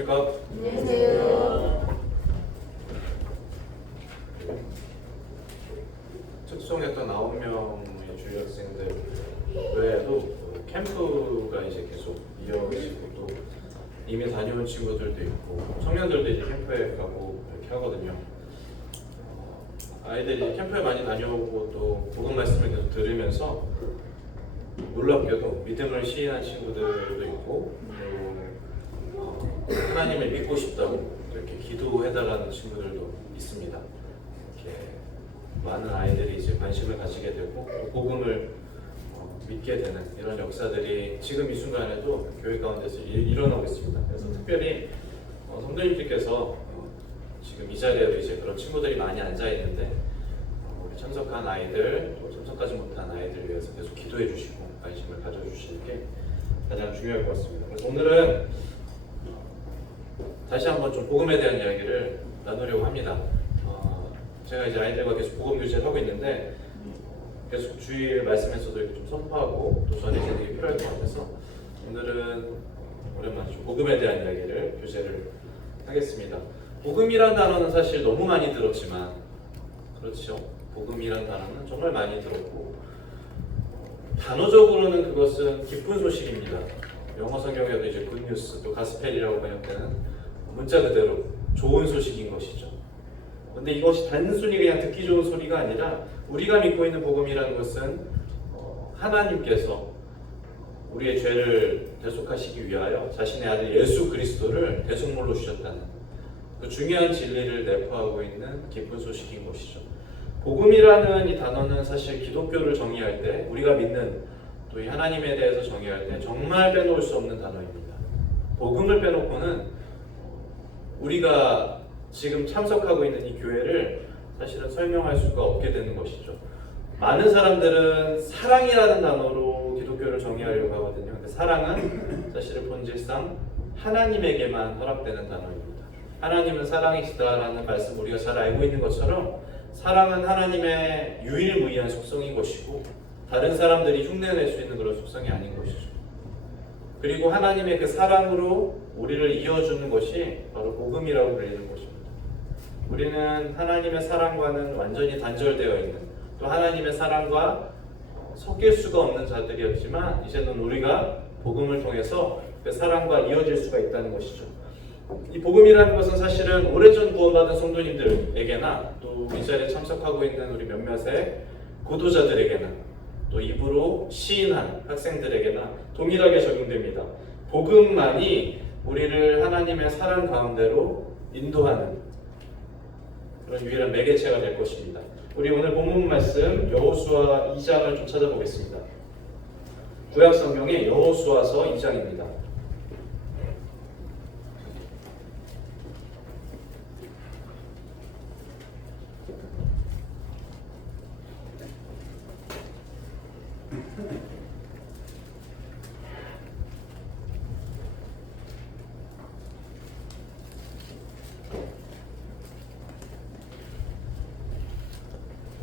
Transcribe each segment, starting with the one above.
안녕하십니까? 안녕하세요. 특송했던 9명의 주일 학생들 외에도 캠프가 이제 계속 이어지고 또 이미 다녀온 친구들도 있고 청년들도 이제 캠프에 가고 이렇게 하거든요. 아이들이 캠프에 많이 다녀오고 또 복음 말씀을 계속 들으면서 놀랍게도 믿음을 시인한 친구들도 있고 또 하나님을 믿고 싶다고 이렇게 기도해달라는 친구들도 있습니다. 이렇게 많은 아이들이 이제 관심을 가지게 되고 복음을 믿게 되는 이런 역사들이 지금 이 순간에도 교회 가운데서 일어나고 있습니다. 그래서 특별히 성도님들께서 지금 이 자리에도 이제 그런 친구들이 많이 앉아 있는데 우리 참석한 아이들 또 참석하지 못한 아이들 위해서 계속 기도해 주시고 관심을 가져주시는 게 가장 중요할 것 같습니다. 그래서 오늘은 다시 한번 좀 복음에 대한 이야기를 나누려고 합니다. 제가 이제 아이들과 계속 복음 교제를 하고 있는데 계속 주일 말씀에서도 이렇게 좀 선포하고 또 전해지는 게 필요할 것 같아서 오늘은 오랜만에 좀 복음에 대한 이야기를 교제를 하겠습니다. 복음이란 단어는 사실 너무 많이 들었지만 그렇죠. 복음이란 단어는 정말 많이 들었고 단어적으로는 그것은 기쁜 소식입니다. 영어 성경에도 이제 굿뉴스 또 가스펠이라고 번역되는 문자 그대로 좋은 소식인 것이죠. 근데 이것이 단순히 그냥 듣기 좋은 소리가 아니라 우리가 믿고 있는 복음이라는 것은 하나님께서 우리의 죄를 대속하시기 위하여 자신의 아들 예수 그리스도를 대속물로 주셨다는 그 중요한 진리를 내포하고 있는 기쁜 소식인 것이죠. 복음이라는 이 단어는 사실 기독교를 정의할 때 우리가 믿는 또 이 하나님에 대해서 정의할 때 정말 빼놓을 수 없는 단어입니다. 복음을 빼놓고는 우리가 지금 참석하고 있는 이 교회를 사실은 설명할 수가 없게 되는 것이죠. 많은 사람들은 사랑이라는 단어로 기독교를 정의하려고 하거든요. 근데 사랑은 사실은 본질상 하나님에게만 허락되는 단어입니다. 하나님은 사랑이시다라는 말씀 우리가 잘 알고 있는 것처럼 사랑은 하나님의 유일무이한 속성인 것이고 다른 사람들이 흉내낼 수 있는 그런 속성이 아닌 것이죠. 그리고 하나님의 그 사랑으로 우리를 이어주는 것이 바로 복음이라고 불리는 것입니다. 우리는 하나님의 사랑과는 완전히 단절되어 있는 또 하나님의 사랑과 섞일 수가 없는 자들이었지만 이제는 우리가 복음을 통해서 그 사랑과 이어질 수가 있다는 것이죠. 이 복음이라는 것은 사실은 오래전 구원받은 성도님들에게나 또 이 자리에 참석하고 있는 우리 몇몇의 고도자들에게나 또 입으로 시인한 학생들에게나 동일하게 적용됩니다. 복음만이 우리를 하나님의 사랑 가운데로 인도하는 그런 유일한 매개체가 될 것입니다. 우리 오늘 본문 말씀 여호수아 2장을 좀 찾아보겠습니다. 구약 성경의 여호수아서 2장입니다.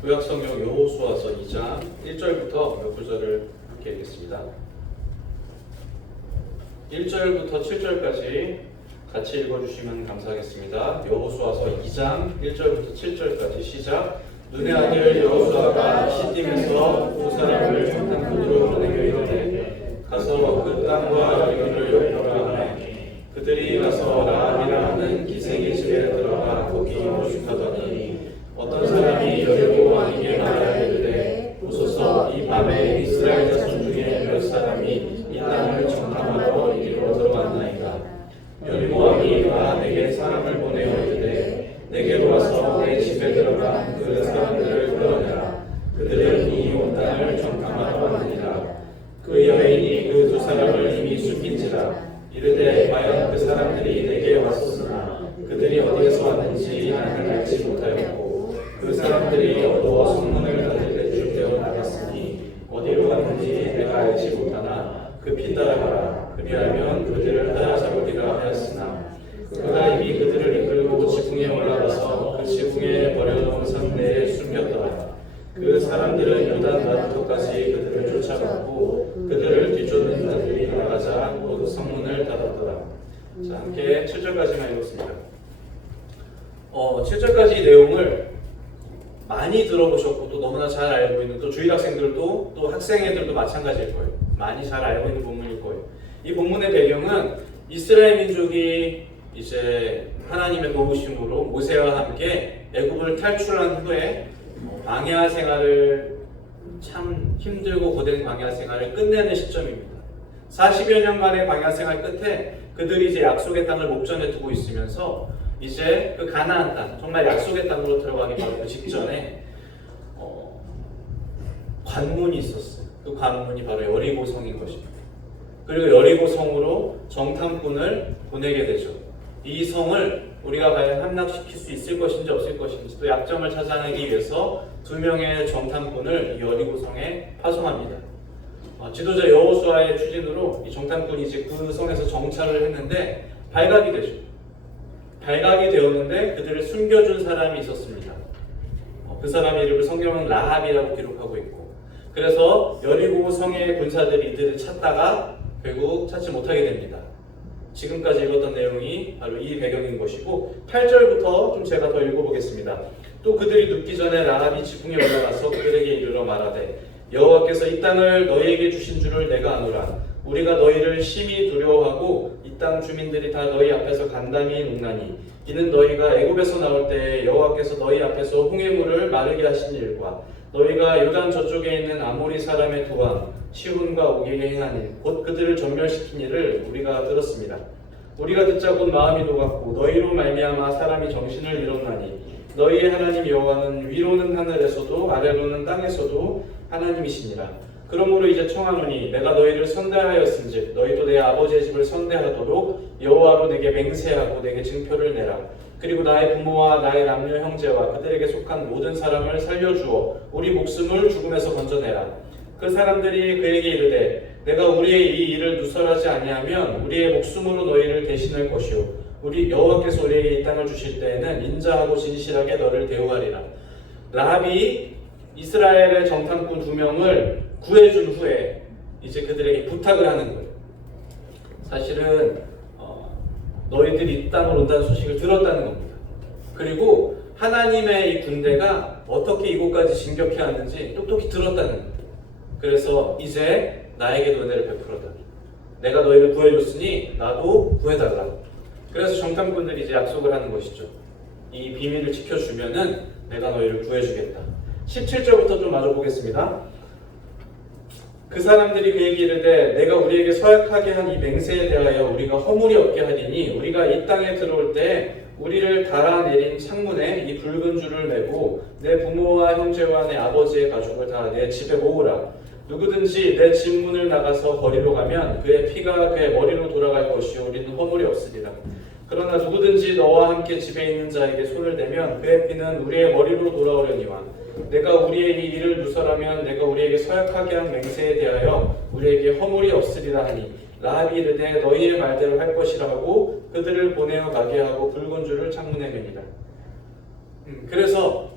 구약 성경 여호수아서 2장 1절부터 몇 구절을 함께 읽겠습니다. 1절부터 7절까지 같이 읽어주시면 감사하겠습니다. 여호수아서 2장 1절부터 7절까지 시작. 눈의 아들 여호수아가 시딤에서 두 사람을 정탐꾼으로 보내겨 이르되 가서 그 땅과 여기를 여호와라 하매 그들이 가서 라합이라 하는 기생의 집에 들어가 거기 모식하더니 어떤 사람이 여리고 왕에게 말하기를 보소서 이 밤에 이스라엘 자손 중에 몇 사람이 이 땅을 정탐하러 이리로 들어왔나이다. 여리고 왕이 라합에게 사람을 보내어 이르되 내게로 와서 내 집에 들어가 그 사람들을 끌어내라. 그들은 이 온 땅을 정탐하러 왔느니라. 그 여인이 그 두 사람을 이미 숨긴지라. 이르되 과연 그 사람들이 내게 왔었으나 그들이 어디에서 왔는지 나는 알지 못하였고 그 사람들이 어두워 성문을 닫을 때쯤 되어 나갔으니 어디로 갔는지 내가 알지 못하나 급히 따라가라. 그리하면 그들을 하야잡으리라 하였으나 그가 이미 그들을 이끌고 지붕에 올라가서 그 지붕에 버려놓은 상대에 숨겼더라. 그 사람들은 요단 바다까지 그들을 쫓아갔고 그들을 뒤쫓는 자들이 나가자 모두 성문을 닫았더라. 자, 함께 함께 7절까지만 읽었습니다. 7절까지 내용을 많이 들어보셨고 또 너무나 잘 알고 있는 또 주일 학생들도 또 학생애들도 마찬가지일 거예요. 많이 잘 알고 있는 본문일 거예요. 이 본문의 배경은 이스라엘 민족이 이제 하나님의 도우심으로 모세와 함께 애굽을 탈출한 후에 광야 생활을 참 힘들고 고된 광야 생활을 끝내는 시점입니다. 40여 년간의 광야 생활 끝에 그들이 이제 약속의 땅을 목전에 두고 있으면서 이제 그 가나안 땅, 정말 약속의 땅으로 들어가기 바로 그 직전에 관문이 있었어요. 그 관문이 바로 여리고성인 것입니다. 그리고 여리고성으로 정탐꾼을 보내게 되죠. 이 성을 우리가 과연 함락시킬 수 있을 것인지 없을 것인지 또 약점을 찾아내기 위해서 2명의 정탐꾼을 이 여리고성에 파송합니다. 지도자 여호수아의 추진으로 이 정탐꾼이 이제 그 성에서 정찰을 했는데 발각이 되죠. 발각이 되었는데 그들을 숨겨준 사람이 있었습니다. 그 사람의 이름을 성경은 라합이라고 기록하고 있고, 그래서 여리고 성의 군사들이 이들을 찾다가 결국 찾지 못하게 됩니다. 지금까지 읽었던 내용이 바로 이 배경인 것이고, 8절부터 좀 제가 더 읽어보겠습니다. 또 그들이 눕기 전에 라합이 지붕에 올라가서 그들에게 이르러 말하되 여호와께서 이 땅을 너희에게 주신 줄을 내가 아노라. 우리가 너희를 심히 두려워하고 이 땅 주민들이 다 너희 앞에서 간담히 눕나니 이는 너희가 애굽에서 나올 때 여호와께서 너희 앞에서 홍해물을 마르게 하신 일과 너희가 요단 저쪽에 있는 아모리 사람의 두 왕 시훈과 오기에 행한 일 곧 그들을 전멸시킨 일을 우리가 들었습니다. 우리가 듣자 곧 마음이 녹았고 너희로 말미암아 사람이 정신을 잃었나니 너희의 하나님 여호와는 위로는 하늘에서도 아래로는 땅에서도 하나님이시니라. 그러므로 이제 청하노니 내가 너희를 선대하였은즉 너희도 내 아버지의 집을 선대하도록 여호와로 내게 맹세하고 내게 증표를 내라. 그리고 나의 부모와 나의 남녀 형제와 그들에게 속한 모든 사람을 살려주어 우리 목숨을 죽음에서 건져내라. 그 사람들이 그에게 이르되 내가 우리의 이 일을 누설하지 아니하면 우리의 목숨으로 너희를 대신할 것이요 우리 여호와께서 우리에게 이 땅을 주실 때에는 인자하고 진실하게 너를 대우하리라. 라합이 이스라엘의 정탐꾼 2명을 구해준 후에 이제 그들에게 부탁을 하는 거예요. 사실은 너희들이 이 땅을 온다는 소식을 들었다는 겁니다. 그리고 하나님의 이 군대가 어떻게 이곳까지 진격해 왔는지 똑똑히 들었다는 거예요. 그래서 이제 나에게도 은혜를 베풀어달라. 내가 너희를 구해줬으니 나도 구해달라. 그래서 정탐꾼들이 이제 약속을 하는 것이죠. 이 비밀을 지켜주면은 내가 너희를 구해주겠다. 17절부터 좀 마저 보겠습니다. 그 사람들이 그에게 이르되 내가 우리에게 서약하게 한 이 맹세에 대하여 우리가 허물이 없게 하리니 우리가 이 땅에 들어올 때 우리를 달아내린 창문에 이 붉은 줄을 매고 내 부모와 형제와 내 아버지의 가족을 다 내 집에 모으라. 누구든지 내 집 문을 나가서 거리로 가면 그의 피가 그의 머리로 돌아갈 것이요 우리는 허물이 없으리라. 그러나 누구든지 너와 함께 집에 있는 자에게 손을 대면 그의 피는 우리의 머리로 돌아오려니와 내가 우리의 이 일을 누설하면 내가 우리에게 서약하게 한 맹세에 대하여 우리에게 허물이 없으리라 하니 라합이 이르되 너희의 말대로 할 것이라 하고 그들을 보내어 가게 하고 붉은 줄을 창문에 매니라. 그래서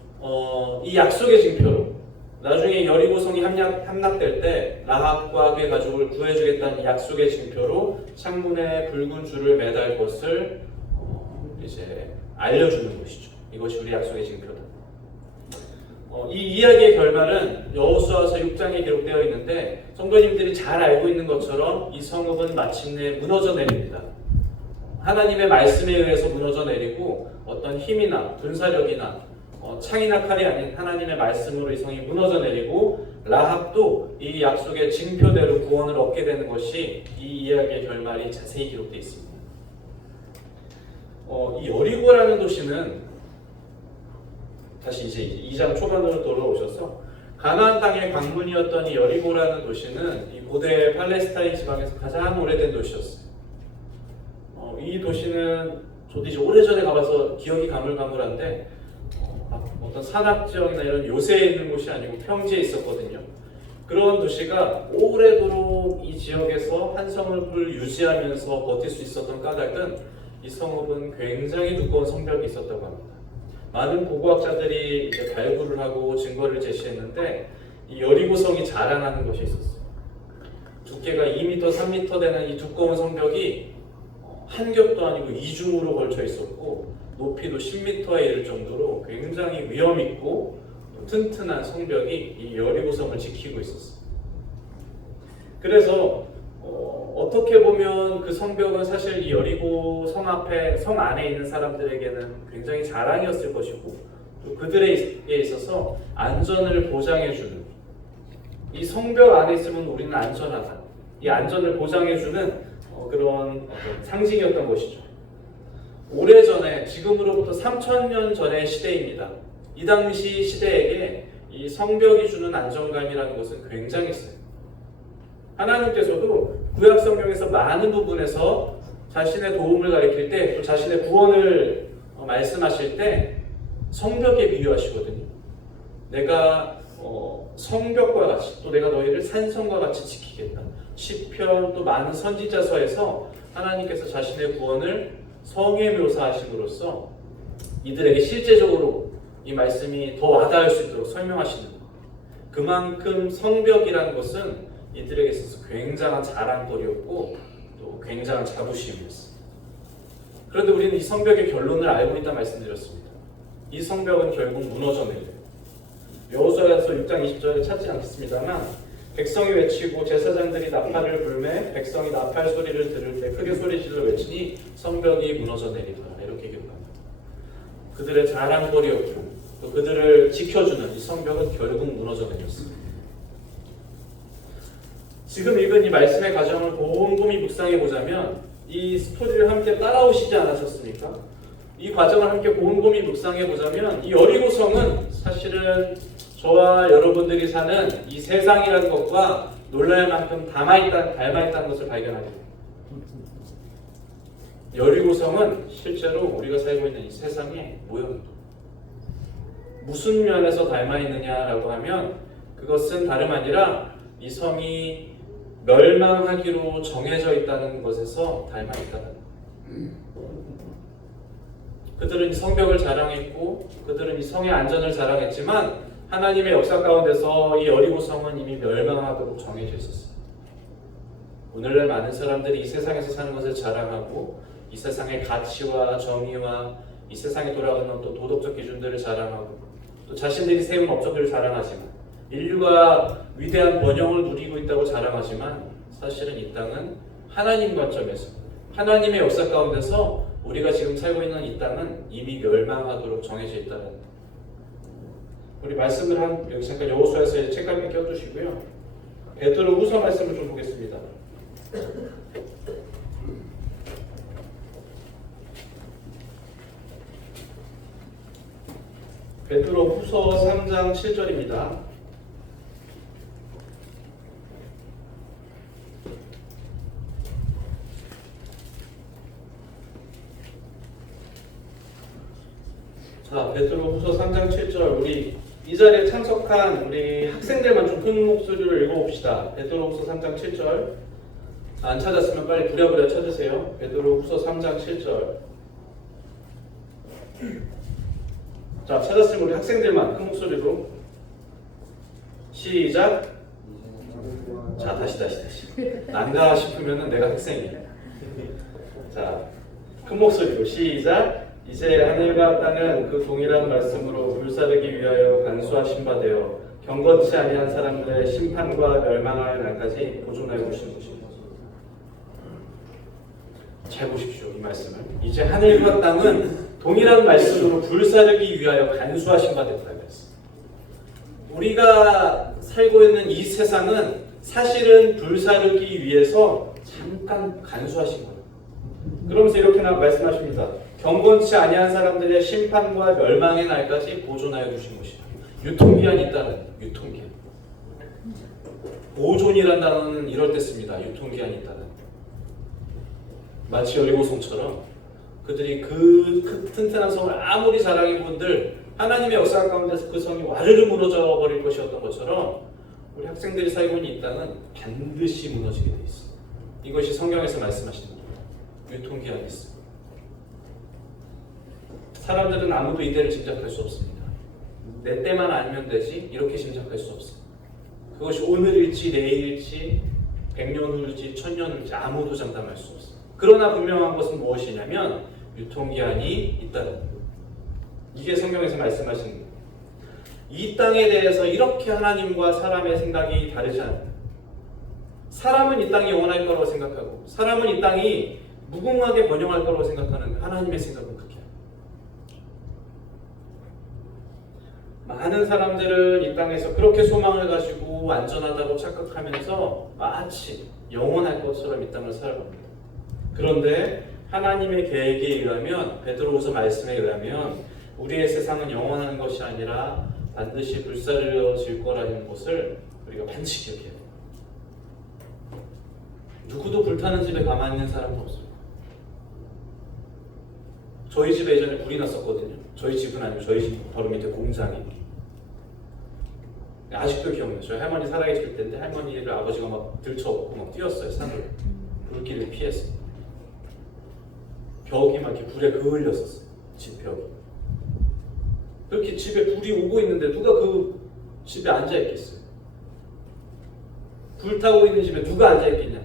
이 약속의 징표로 나중에 여리고성이 함락될 때 라합과 그의 가족을 구해주겠다는 약속의 징표로 창문에 붉은 줄을 매달 것을 이제 알려주는 것이죠. 이것이 우리 약속의 징표다. 이 이야기의 결말은 여호수아서 6장에 기록되어 있는데 성도님들이 잘 알고 있는 것처럼 이 성읍은 마침내 무너져 내립니다. 하나님의 말씀에 의해서 무너져 내리고 어떤 힘이나 군사력이나 창이나 칼이 아닌 하나님의 말씀으로 이 성이 무너져 내리고 라합도 이 약속의 징표대로 구원을 얻게 되는 것이 이 이야기의 결말이 자세히 기록되어 있습니다. 이 여리고라는 도시는 다시 이제 2장 초반으로 돌아오셔서 가나안 땅의 관문이었던 이 여리고라는 도시는 이 고대 팔레스타인 지방에서 가장 오래된 도시였어요. 이 도시는 저도 이제 오래전에 가봐서 기억이 가물가물한데 어떤 산악지역이나 이런 요새에 있는 곳이 아니고 평지에 있었거든요. 그런 도시가 오래도록 이 지역에서 한 성읍을 유지하면서 버틸 수 있었던 까닭은 이 성읍은 굉장히 두꺼운 성벽이 있었다고 합니다. 많은 고고학자들이 이제 발굴을 하고 증거를 제시했는데 이 여리고성이 자랑하는 것이 있었어요. 두께가 2m, 3m 되는 이 두꺼운 성벽이 한 겹도 아니고 이중으로 걸쳐 있었고 높이도 10m에 이를 정도로 굉장히 위험 있고 튼튼한 성벽이 이 여리고성을 지키고 있었어요. 그래서 어떻게 보면 그 성벽은 사실 이 여리고 성 앞에 성 안에 있는 사람들에게는 굉장히 자랑이었을 것이고 또 그들에게 있어서 안전을 보장해주는 이 성벽 안에 있으면 우리는 안전하다. 이 안전을 보장해주는 그런 상징이었던 것이죠. 오래전에 지금으로부터 3000년 전의 시대입니다. 이 당시 시대에게 이 성벽이 주는 안정감이라는 것은 굉장했어요. 하나님께서도 구약 성경에서 많은 부분에서 자신의 도움을 가리킬 때 또 자신의 구원을 말씀하실 때 성벽에 비유하시거든요. 내가 성벽과 같이 또 내가 너희를 산성과 같이 지키겠다. 시편 또 많은 선지자서에서 하나님께서 자신의 구원을 성에 묘사하심으로써 이들에게 실제적으로 이 말씀이 더 와닿을 수 있도록 설명하시는 것. 그만큼 성벽이라는 것은 이들에게 있어서 굉장한 자랑거리였고 또 굉장한 자부심이었어요. 그런데 우리는 이 성벽의 결론을 알고 있다 말씀드렸습니다. 이 성벽은 결국 무너져 내려요. 여호수아서 6장 20절에 찾지 않겠습니다만 백성이 외치고 제사장들이 나팔을 불매 백성이 나팔 소리를 들을 때 크게 소리질러 외치니 성벽이 무너져 내리더라. 이렇게 기록합니다. 그들의 자랑거리였고 또 그들을 지켜주는 이 성벽은 결국 무너져 내렸습니다. 지금 읽은 이 말씀의 과정을 곰곰이 묵상해 보자면 이 스토리를 함께 따라오시지 않으셨습니까? 이 과정을 함께 곰곰이 묵상해 보자면 이 여리고성은 사실은 저와 여러분들이 사는 이 세상이라는 것과 놀랄 만큼 닮아있다는 것을 발견하게 됩니다. 여리고성은 실제로 우리가 살고 있는 이 세상의 모형입니다. 무슨 면에서 닮아있느냐라고 하면 그것은 다름 아니라 이 성이 멸망하기로 정해져 있다는 것에서 닮아있다는 거예요. 그들은 이 성벽을 자랑했고 그들은 이 성의 안전을 자랑했지만 하나님의 역사 가운데서 이 여리고성은 이미 멸망하도록 정해져 있었어요. 오늘날 많은 사람들이 이 세상에서 사는 것을 자랑하고 이 세상의 가치와 정의와 이 세상에 돌아가는 또 도덕적 기준들을 자랑하고 또 자신들이 세운 업적들을 자랑하지만 인류가 위대한 번영을 누리고 있다고 자랑하지만 사실은 이 땅은 하나님 관점에서 하나님의 역사 가운데서 우리가 지금 살고 있는 이 땅은 이미 멸망하도록 정해져 있다는 거예요. 우리 말씀을 여기 잠깐 여호수아서 책감에 껴두시고요. 베드로 후서 말씀을 좀 보겠습니다. 베드로 후서 3장 7절입니다. 자, 베드로 후서 3장 7절 우리 이 자리에 참석한 우리 학생들만 좀 큰 목소리로 읽어봅시다. 베드로 후서 3장 7절 안 찾았으면 빨리 부랴부랴 찾으세요. 베드로 후서 3장 7절 자, 찾았으면 우리 학생들만 큰 목소리로 시작. 자, 다시 난가 싶으면 내가 학생이야. 자, 큰 목소리로 시작. 이제 하늘과 땅은 그 동일한 말씀으로 불사르기 위하여 간수하신 바 되어 경건치 아니한 사람들의 심판과 멸망할 날까지 보존하여 오신 것입니다. 잘 보십시오, 이 말씀을. 이제 하늘과 땅은 동일한 말씀으로 불사르기 위하여 간수하신 바 됐다 그랬어요. 우리가 살고 있는 이 세상은 사실은 불사르기 위해서 잠깐 간수하신 거예요. 그러면서 이렇게 말씀하십니다. 경건치 아니한 사람들의 심판과 멸망의 날까지 보존하여 두신 것이다. 유통기한이 있다는 유통기한. 보존이라는 단어는 이럴 때 씁니다. 유통기한이 있다는. 마치 여리고성처럼 그들이 그 튼튼한 성을 아무리 자랑해본들 하나님의 역사 가운데서 그 성이 와르르 무너져 버릴 것이었던 것처럼 우리 학생들이 살고 있는 이 땅은 반드시 무너지게 돼 있어. 이것이 성경에서 말씀하시는 거예요. 유통기한이 있어. 사람들은 아무도 이 때를 짐작할 수 없습니다. 내 때만 알면 되지 이렇게 짐작할 수 없습니다. 그것이 오늘일지 내일일지 100년 후일지 1000년 후일지 아무도 장담할 수 없습니다. 그러나 분명한 것은 무엇이냐면 유통기한이 있다는 거예요. 이게 성경에서 말씀하시는 거예요. 이 땅에 대해서 이렇게 하나님과 사람의 생각이 다르지 않아요. 사람은 이 땅이 영원할 거라고 생각하고 사람은 이 땅이 무궁하게 번영할 거라고 생각하는 하나님의 생각은 그렇게 해요. 많은 사람들은 이 땅에서 그렇게 소망을 가지고 안전하다고 착각하면서 마치 영원할 것처럼 이 땅을 살아갑니다. 그런데 하나님의 계획에 의하면, 베드로후서 말씀에 의하면 우리의 세상은 영원한 것이 아니라 반드시 불사르질 거라는 것을 우리가 반드시 기억해야 돼요. 누구도 불타는 집에 가만히 있는 사람도 없어요. 저희 집에 예전에 불이 났었거든요. 저희 집은 아니고 저희 집 바로 밑에 공장이. 아직도 기억나요. 저희 할머니 살아계실 때인데 할머니를 아버지가 막 들쳐업고 막 뛰었어요. 산을. 불길을 피했어요. 벽이 막 이렇게 불에 그을렸었어요. 집 벽이. 그렇게 집에 불이 오고 있는데 누가 그 집에 앉아 있겠어요? 불타고 있는 집에 누가 앉아 있겠냐?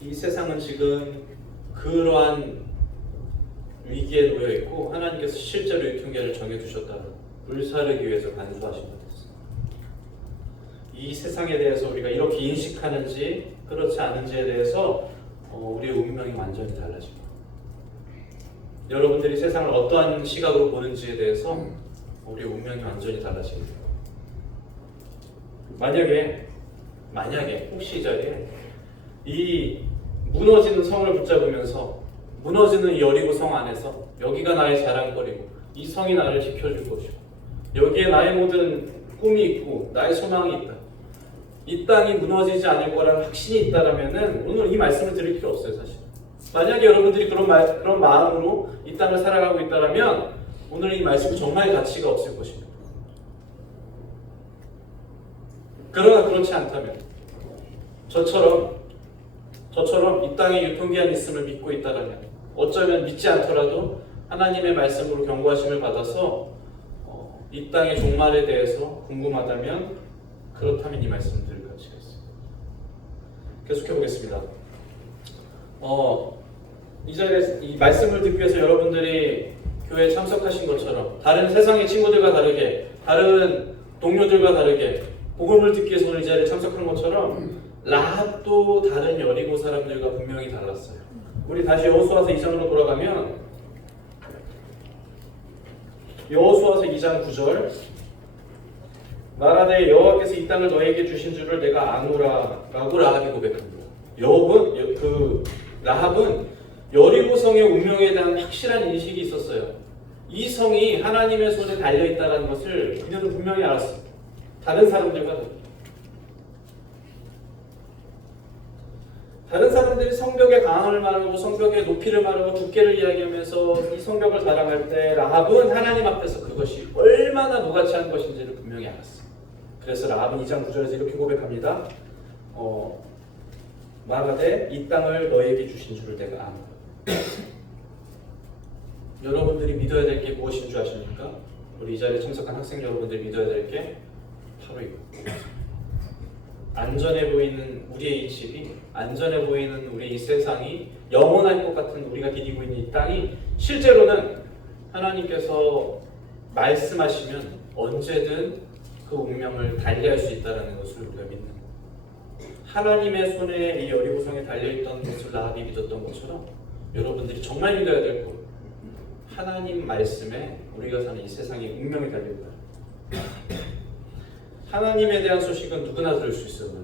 이 세상은 지금 그러한 위기에 놓여 있고 하나님께서 실제로 유통기한을 정해두셨다는 불사르기 위해서 간수하신 것 같습니다. 이 세상에 대해서 우리가 이렇게 인식하는지 그렇지 않은지에 대해서 우리의 운명이 완전히 달라집니다. 여러분들이 세상을 어떠한 시각으로 보는지에 대해서 우리의 운명이 완전히 달라집니다. 만약에 혹시 이 자리에 이 무너지는 성을 붙잡으면서 무너지는 이 여리고 성 안에서 여기가 나의 자랑거리고 이 성이 나를 지켜줄 것이고 여기에 나의 모든 꿈이 있고 나의 소망이 있다. 이 땅이 무너지지 않을 거라는 확신이 있다라면은 오늘 이 말씀을 드릴 필요 없어요, 사실. 만약에 여러분들이 그런 마음으로 이 땅을 살아가고 있다라면 오늘 이 말씀은 정말 가치가 없을 것입니다. 그러나 그렇지 않다면 저처럼 이 땅에 유통기한이 있음을 믿고 있다라면 어쩌면 믿지 않더라도 하나님의 말씀으로 경고하심을 받아서 이 땅의 종말에 대해서 궁금하다면 그렇다면 이 말씀을 들을 가치가 있습니다. 계속해 보겠습니다. 이 자리에서 이 말씀을 듣기 위해서 여러분들이 교회에 참석하신 것처럼 다른 세상의 친구들과 다르게 다른 동료들과 다르게 복음을 듣기 위해서 오늘 이 자리에 참석한 것처럼 라합도 다른 여리고 사람들과 분명히 달랐어요. 우리 다시 여호수아서 2장으로 돌아가면 여호수아서 2장 9절 말하되 여호와께서 이 땅을 너에게 주신 줄을 내가 아노라 라고 라합이 고백합니다. 라합은 여리고 성의 운명에 대한 확실한 인식이 있었어요. 이 성이 하나님의 손에 달려있다는 것을 그녀는 분명히 알았어요. 다른 사람들과 다른 사람들이 성벽의 강함을 말하고 성벽의 높이를 말하고 두께를 이야기하면서 이 성벽을 자랑할 때 라합은 하나님 앞에서 그것이 얼마나 무가치한 것인지를 분명히 알았어요. 그래서 라합은 2장 9절에서 이렇게 고백합니다. 말하되 이 땅을 너에게 주신 줄을 내가 아노라. 여러분들이 믿어야 될 게 무엇인 줄 아십니까? 우리 이 자리에 참석한 학생 여러분들이 믿어야 될 게 바로 이거. 안전해 보이는 우리의 이 집이, 안전해 보이는 우리의 이 세상이, 영원할 것 같은 우리가 디디고 있는 이 땅이 실제로는 하나님께서 말씀하시면 언제든 그 운명을 달리할 수 있다는 것을 우리가 믿는 거예요. 하나님의 손에 이 여리고성에 달려있던 것을 라합이 믿었던 것처럼 여러분들이 정말 믿어야 될 것, 하나님 말씀에 우리가 사는 이 세상이 운명이 달려있다. 하나님에 대한 소식은 누구나 들을 수 있어요.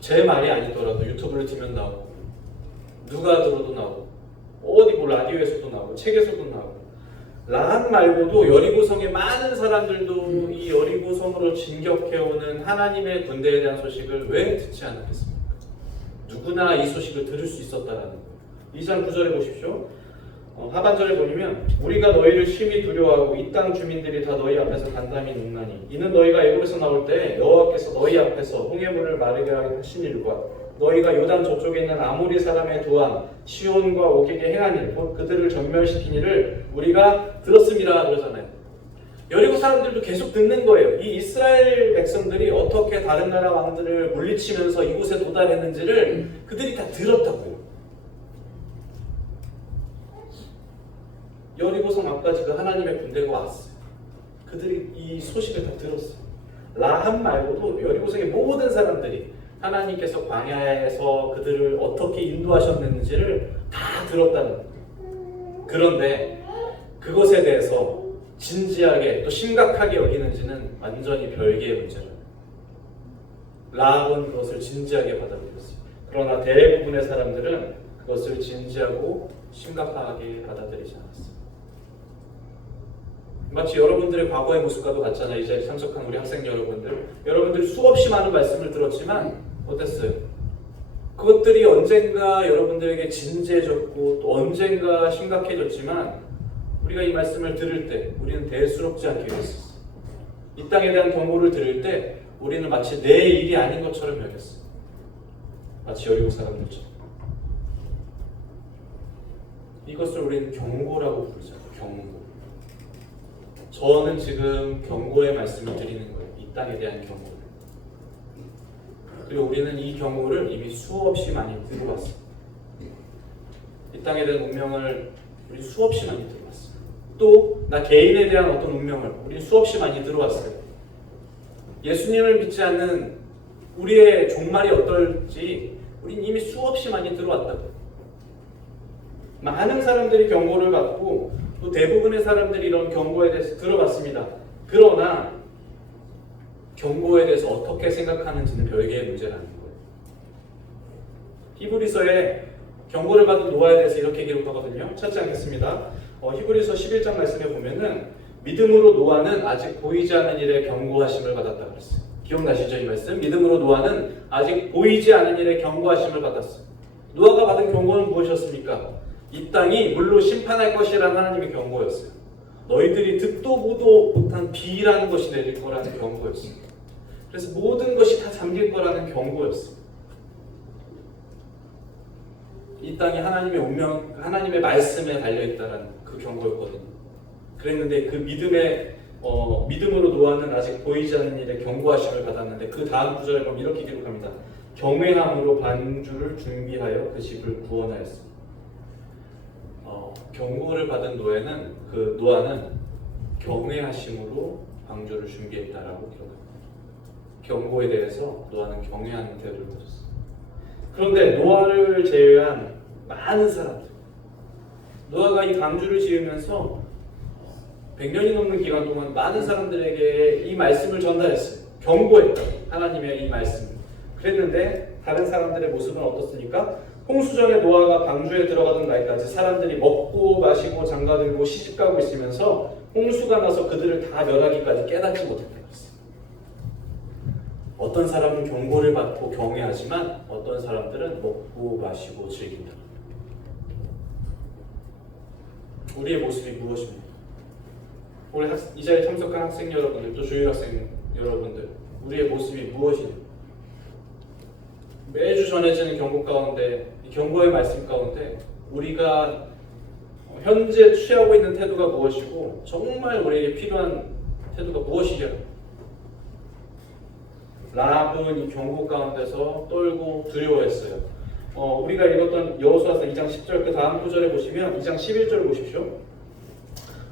제 말이 아니더라도 유튜브를 틀면 나오고 누가 들어도 나오고 어디 뭐 라디오에서도 나오고 책에서도 나오고 라합 말고도 여리고성의 많은 사람들도 이 여리고성으로 진격해오는 하나님의 군대에 대한 소식을 왜 듣지 않았겠습니까? 누구나 이 소식을 들을 수 있었다라는 거예요. 2장 9절에 보십시오. 하반절에 보면 우리가 너희를 심히 두려워하고 이 땅 주민들이 다 너희 앞에서 단단히 눕나니 이는 너희가 애굽에서 나올 때 여호와께서 너희 앞에서 홍해물을 마르게 하신 일과 너희가 요단 저쪽에 있는 아모리 사람의 두왕 시온과 오게게 행한 일 곧 그들을 전멸시킨 일을 우리가 들었습니다 그러잖아요. 여리고 사람들도 계속 듣는 거예요. 이 이스라엘 백성들이 어떻게 다른 나라 왕들을 물리치면서 이곳에 도달했는지를 그들이 다 들었다고요. 여리고성 앞까지 그 하나님의 군대가 왔어요. 그들이 이 소식을 다 들었어요. 라합 말고도 여리고성의 모든 사람들이 하나님께서 광야에서 그들을 어떻게 인도하셨는지를 다 들었다는 거예요. 그런데 그것에 대해서 진지하게 또 심각하게 여기는지는 완전히 별개의 문제라요. 라합은 그것을 진지하게 받아들였어요. 그러나 대부분의 사람들은 그것을 진지하고 심각하게 받아들이지 않았어요. 마치 여러분들의 과거의 모습과도 같잖아요. 이 자리에 참석한 우리 학생 여러분들, 여러분들이 수없이 많은 말씀을 들었지만 어땠어요? 그것들이 언젠가 여러분들에게 진지해졌고 또 언젠가 심각해졌지만 우리가 이 말씀을 들을 때 우리는 대수롭지 않게 여겼었어요. 이 땅에 대한 경고를 들을 때 우리는 마치 내 일이 아닌 것처럼 여겼어요. 마치 여리고 사람들처럼. 이것을 우리는 경고라고 부르잖아요. 경고. 저는 지금 경고의 말씀을 드리는 거예요. 이 땅에 대한 경고를. 그리고 우리는 이 경고를 이미 수없이 많이 들어왔어요. 이 땅에 대한 운명을 우리 수없이 많이 들어왔어요. 또 나 개인에 대한 어떤 운명을 우리 수없이 많이 들어왔어요. 예수님을 믿지 않는 우리의 종말이 어떨지 우린 이미 수없이 많이 들어왔다고. 많은 사람들이 경고를 받고 또 대부분의 사람들이 이런 경고에 대해서 들어봤습니다. 그러나 경고에 대해서 어떻게 생각하는지는 별개의 문제라는 거예요. 히브리서에 경고를 받은 노아에 대해서 이렇게 기록하거든요. 찾지 않겠습니다. 히브리서 11장 말씀에 보면은 믿음으로 노아는 아직 보이지 않는 일에 경고하심을 받았다 그랬어요. 기억나시죠? 이 말씀? 믿음으로 노아는 아직 보이지 않는 일에 경고하심을 받았어요. 노아가 받은 경고는 무엇이었습니까? 이 땅이 물로 심판할 것이라는 하나님의 경고였어요. 너희들이 듣도 보도 못한 비라는 것이 내릴 거라는 경고였어요. 그래서 모든 것이 다 잠길 거라는 경고였어요. 이 땅이 하나님의 운명, 하나님의 말씀에 달려있다는 그 경고였거든요. 그랬는데 그 믿음으로 노아는 아직 보이지 않는 일에 경고하심을 받았는데 그 다음 구절에 보면 이렇게 기록합니다. 경외함으로 방주를 준비하여 그 집을 구원하였습니다. 경고를 받은 노아는 경외하심으로 방주를 준비했다라고 기록합니다. 경고에 대해서 노아는 경외하는 태도를 보였어요. 그런데 노아를 제외한 많은 사람들, 노아가 이 방주를 지으면서 100년이 넘는 기간 동안 많은 사람들에게 이 말씀을 전달했어요. 경고했다. 하나님의 이 말씀. 그랬는데 다른 사람들의 모습은 어떻습니까? 홍수전에 노아가 방주에 들어가던 날까지 사람들이 먹고 마시고 장가들고 시집가고 있으면서 홍수가 나서 그들을 다 멸하기까지 깨닫지 못했다. 어떤 사람은 경고를 받고 경외하지만 어떤 사람들은 먹고 마시고 즐긴다. 우리의 모습이 무엇입니까? 우리 이 자리에 참석한 학생 여러분들, 또 주일학생 여러분들, 우리의 모습이 무엇인가? 매주 전해지는 경고 가운데, 이 경고의 말씀 가운데 우리가 현재 취하고 있는 태도가 무엇이고 정말 우리에게 필요한 태도가 무엇이냐? 라합은 이 경고 가운데서 떨고 두려워했어요. 우리가 읽었던 여호수아서 2장 10절 그 다음 구절에 보시면 2장 11절 보십시오.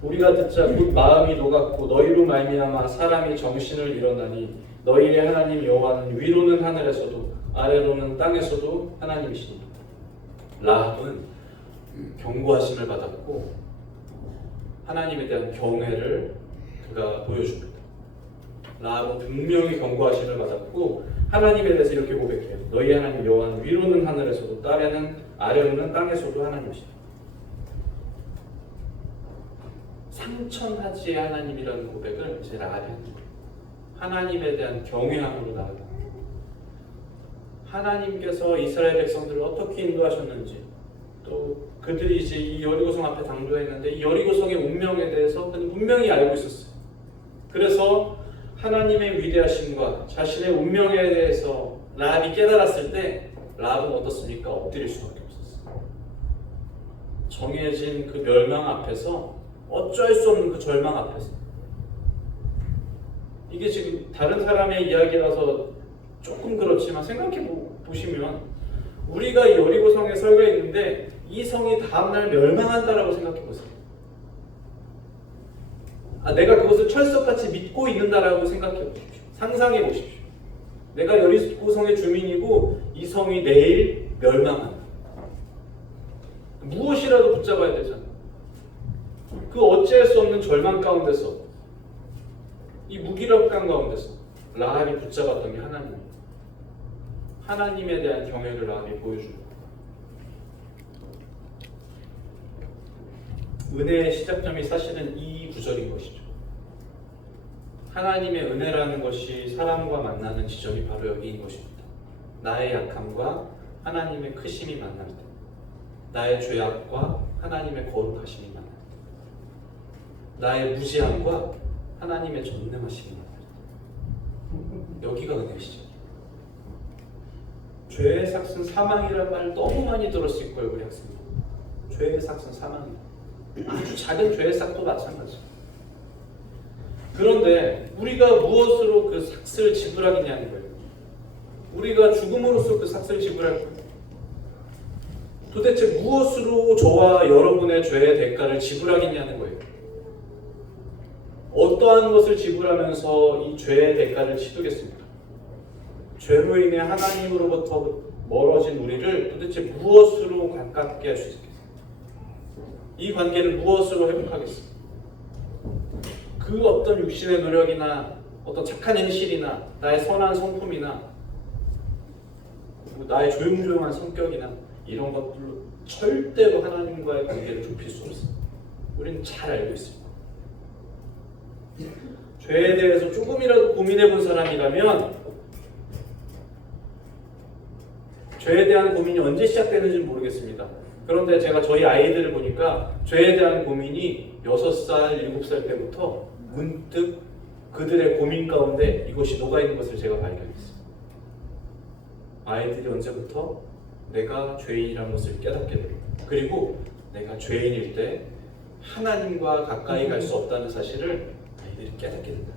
우리가 듣자 곧 마음이 녹았고 너희로 말미암아 사람이 정신을 잃었나니 너희의 하나님 여호와는 위로는 하늘에서도 아래로는 땅에서도 하나님이시니. 라합은 경고하심을 받았고 하나님에 대한 경외를 그가 보여줍니다. 라합은 분명히 경고하심을 받았고 하나님에 대해서 이렇게 고백해요. 너희 하나님 여호와는 위로는 하늘에서도 아래로는 땅에서도 하나님이시다. 상천하지의 하나님이라는 고백을 이제 라합이 하는 거예요. 하나님에 대한 경외함으로 나아가. 하나님께서 이스라엘 백성들을 어떻게 인도하셨는지, 또 그들이 이제 이 여리고성 앞에 당도했는데 이 여리고성의 운명에 대해서 그는 분명히 알고 있었어요. 그래서 하나님의 위대하심과 자신의 운명에 대해서 라합이 깨달았을 때 라합은 어떻습니까? 엎드릴 수밖에 없었어요. 정해진 그 멸망 앞에서, 어쩔 수 없는 그 절망 앞에서 이게 지금 다른 사람의 이야기라서 조금 그렇지만 생각해 보시면 우리가 여리고성에 설가 있는데 이 성이 다음날 멸망한다라고 생각해 보세요. 내가 그것을 철석같이 믿고 있는다라고 생각해 보십시오. 상상해 보십시오. 내가 여리고성의 주민이고 이 성이 내일 멸망한다. 무엇이라도 붙잡아야 되잖아. 그 어찌할 수 없는 절망 가운데서, 이 무기력감 가운데서 라합이 붙잡았던 게 하나님. 하나님에 대한 경외를 라합이 보여주는 거예요. 은혜의 시작점이 사실은 이 구절인 것이죠. 하나님의 은혜라는 것이 사람과 만나는 지점이 바로 여기인 것입니다. 나의 약함과 하나님의 크심이 만날 때, 나의 죄악과 하나님의 거룩하심이 만날 때, 나의 무지함과 하나님의 전능하심이 만날 때, 여기가 은혜의 시작. 죄의 삭은 사망이라는 말을 너무 많이 들었을 거예요, 우리 학생들. 죄의 삭은 사망이다. 아주 작은 죄의 삭도 마찬가지예요. 그런데 우리가 무엇으로 그 삭을 지불하겠냐는 거예요. 우리가 죽음으로써 그 삭을 지불할 거예요. 도대체 무엇으로 저와 여러분의 죄의 대가를 지불하겠냐는 거예요. 어떠한 것을 지불하면서 이 죄의 대가를 치르겠습니까? 죄로 인해 하나님으로부터 멀어진 우리를 도대체 무엇으로 가깝게 할 수 있겠습니까? 이 관계를 무엇으로 회복하겠습니까? 그 어떤 육신의 노력이나 어떤 착한 행실이나 나의 선한 성품이나 나의 조용조용한 성격이나 이런 것들로 절대로 하나님과의 관계를 좁힐 수 없습니다. 우리는 잘 알고 있습니다. 죄에 대해서 조금이라도 고민해 본 사람이라면 죄에 대한 고민이 언제 시작되는지는 모르겠습니다. 그런데 제가 저희 아이들을 보니까 죄에 대한 고민이 6살, 7살 때부터 문득 그들의 고민 가운데 이것이 녹아있는 것을 제가 발견했어요. 아이들이 언제부터 내가 죄인이라는 것을 깨닫게 됩니다. 그리고 내가 죄인일 때 하나님과 가까이 갈 수 없다는 사실을 아이들이 깨닫게 된다.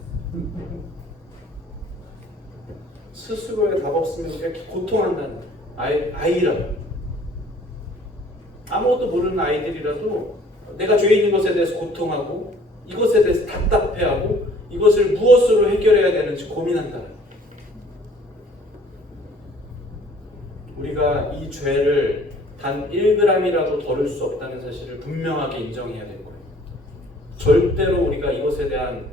스스로의 답 없으면서 이렇게 고통한다는 아이라도, 아무것도 모르는 아이들이라도 내가 죄인인 것에 대해서 고통하고 이것에 대해서 답답해하고 이것을 무엇으로 해결해야 되는지 고민한다. 우리가 이 죄를 단 1g이라도 덜을 수 없다는 사실을 분명하게 인정해야 될 거예요. 절대로 우리가 이것에 대한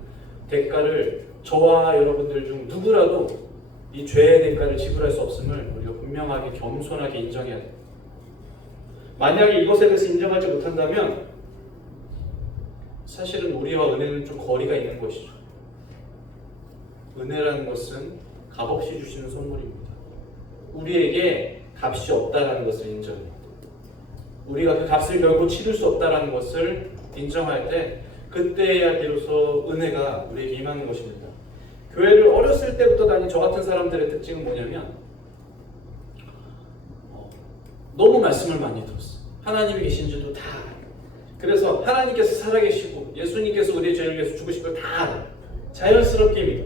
대가를, 저와 여러분들 중 누구라도 이 죄의 대가를 지불할 수 없음을 우리가 분명하게 겸손하게 인정해야 돼요. 만약에 이것에 대해서 인정하지 못한다면 사실은 우리와 은혜는 좀 거리가 있는 것이죠. 은혜라는 것은 값없이 주시는 선물입니다. 우리에게 값이 없다라는 것을 인정해요. 우리가 그 값을 결국 치를 수 없다라는 것을 인정할 때 그때야 비로소 은혜가 우리에게 임하는 것입니다. 교회를 어렸을 때부터 다닌 저 같은 사람들의 특징은 뭐냐면 너무 말씀을 많이 들었어. 하나님이 계신 줄도 다 알아요. 그래서 하나님께서 살아계시고 예수님께서 우리의 죄를 위해서 죽으신 걸 다 알아요. 자연스럽게 믿어.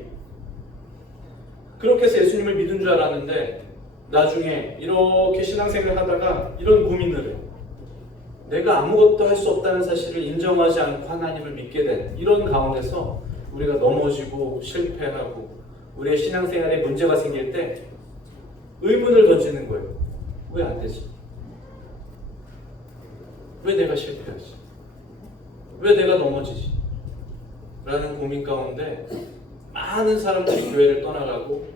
그렇게 해서 예수님을 믿은 줄 알았는데 나중에 이렇게 신앙생활을 하다가 이런 고민을 해요. 내가 아무것도 할 수 없다는 사실을 인정하지 않고 하나님을 믿게 된 이런 가운데서 우리가 넘어지고 실패하고 우리의 신앙생활에 문제가 생길 때 의문을 던지는 거예요. 왜 안 되지? 왜 내가 실패하지? 왜 내가 넘어지지? 라는 고민 가운데 많은 사람들이 교회를 떠나가고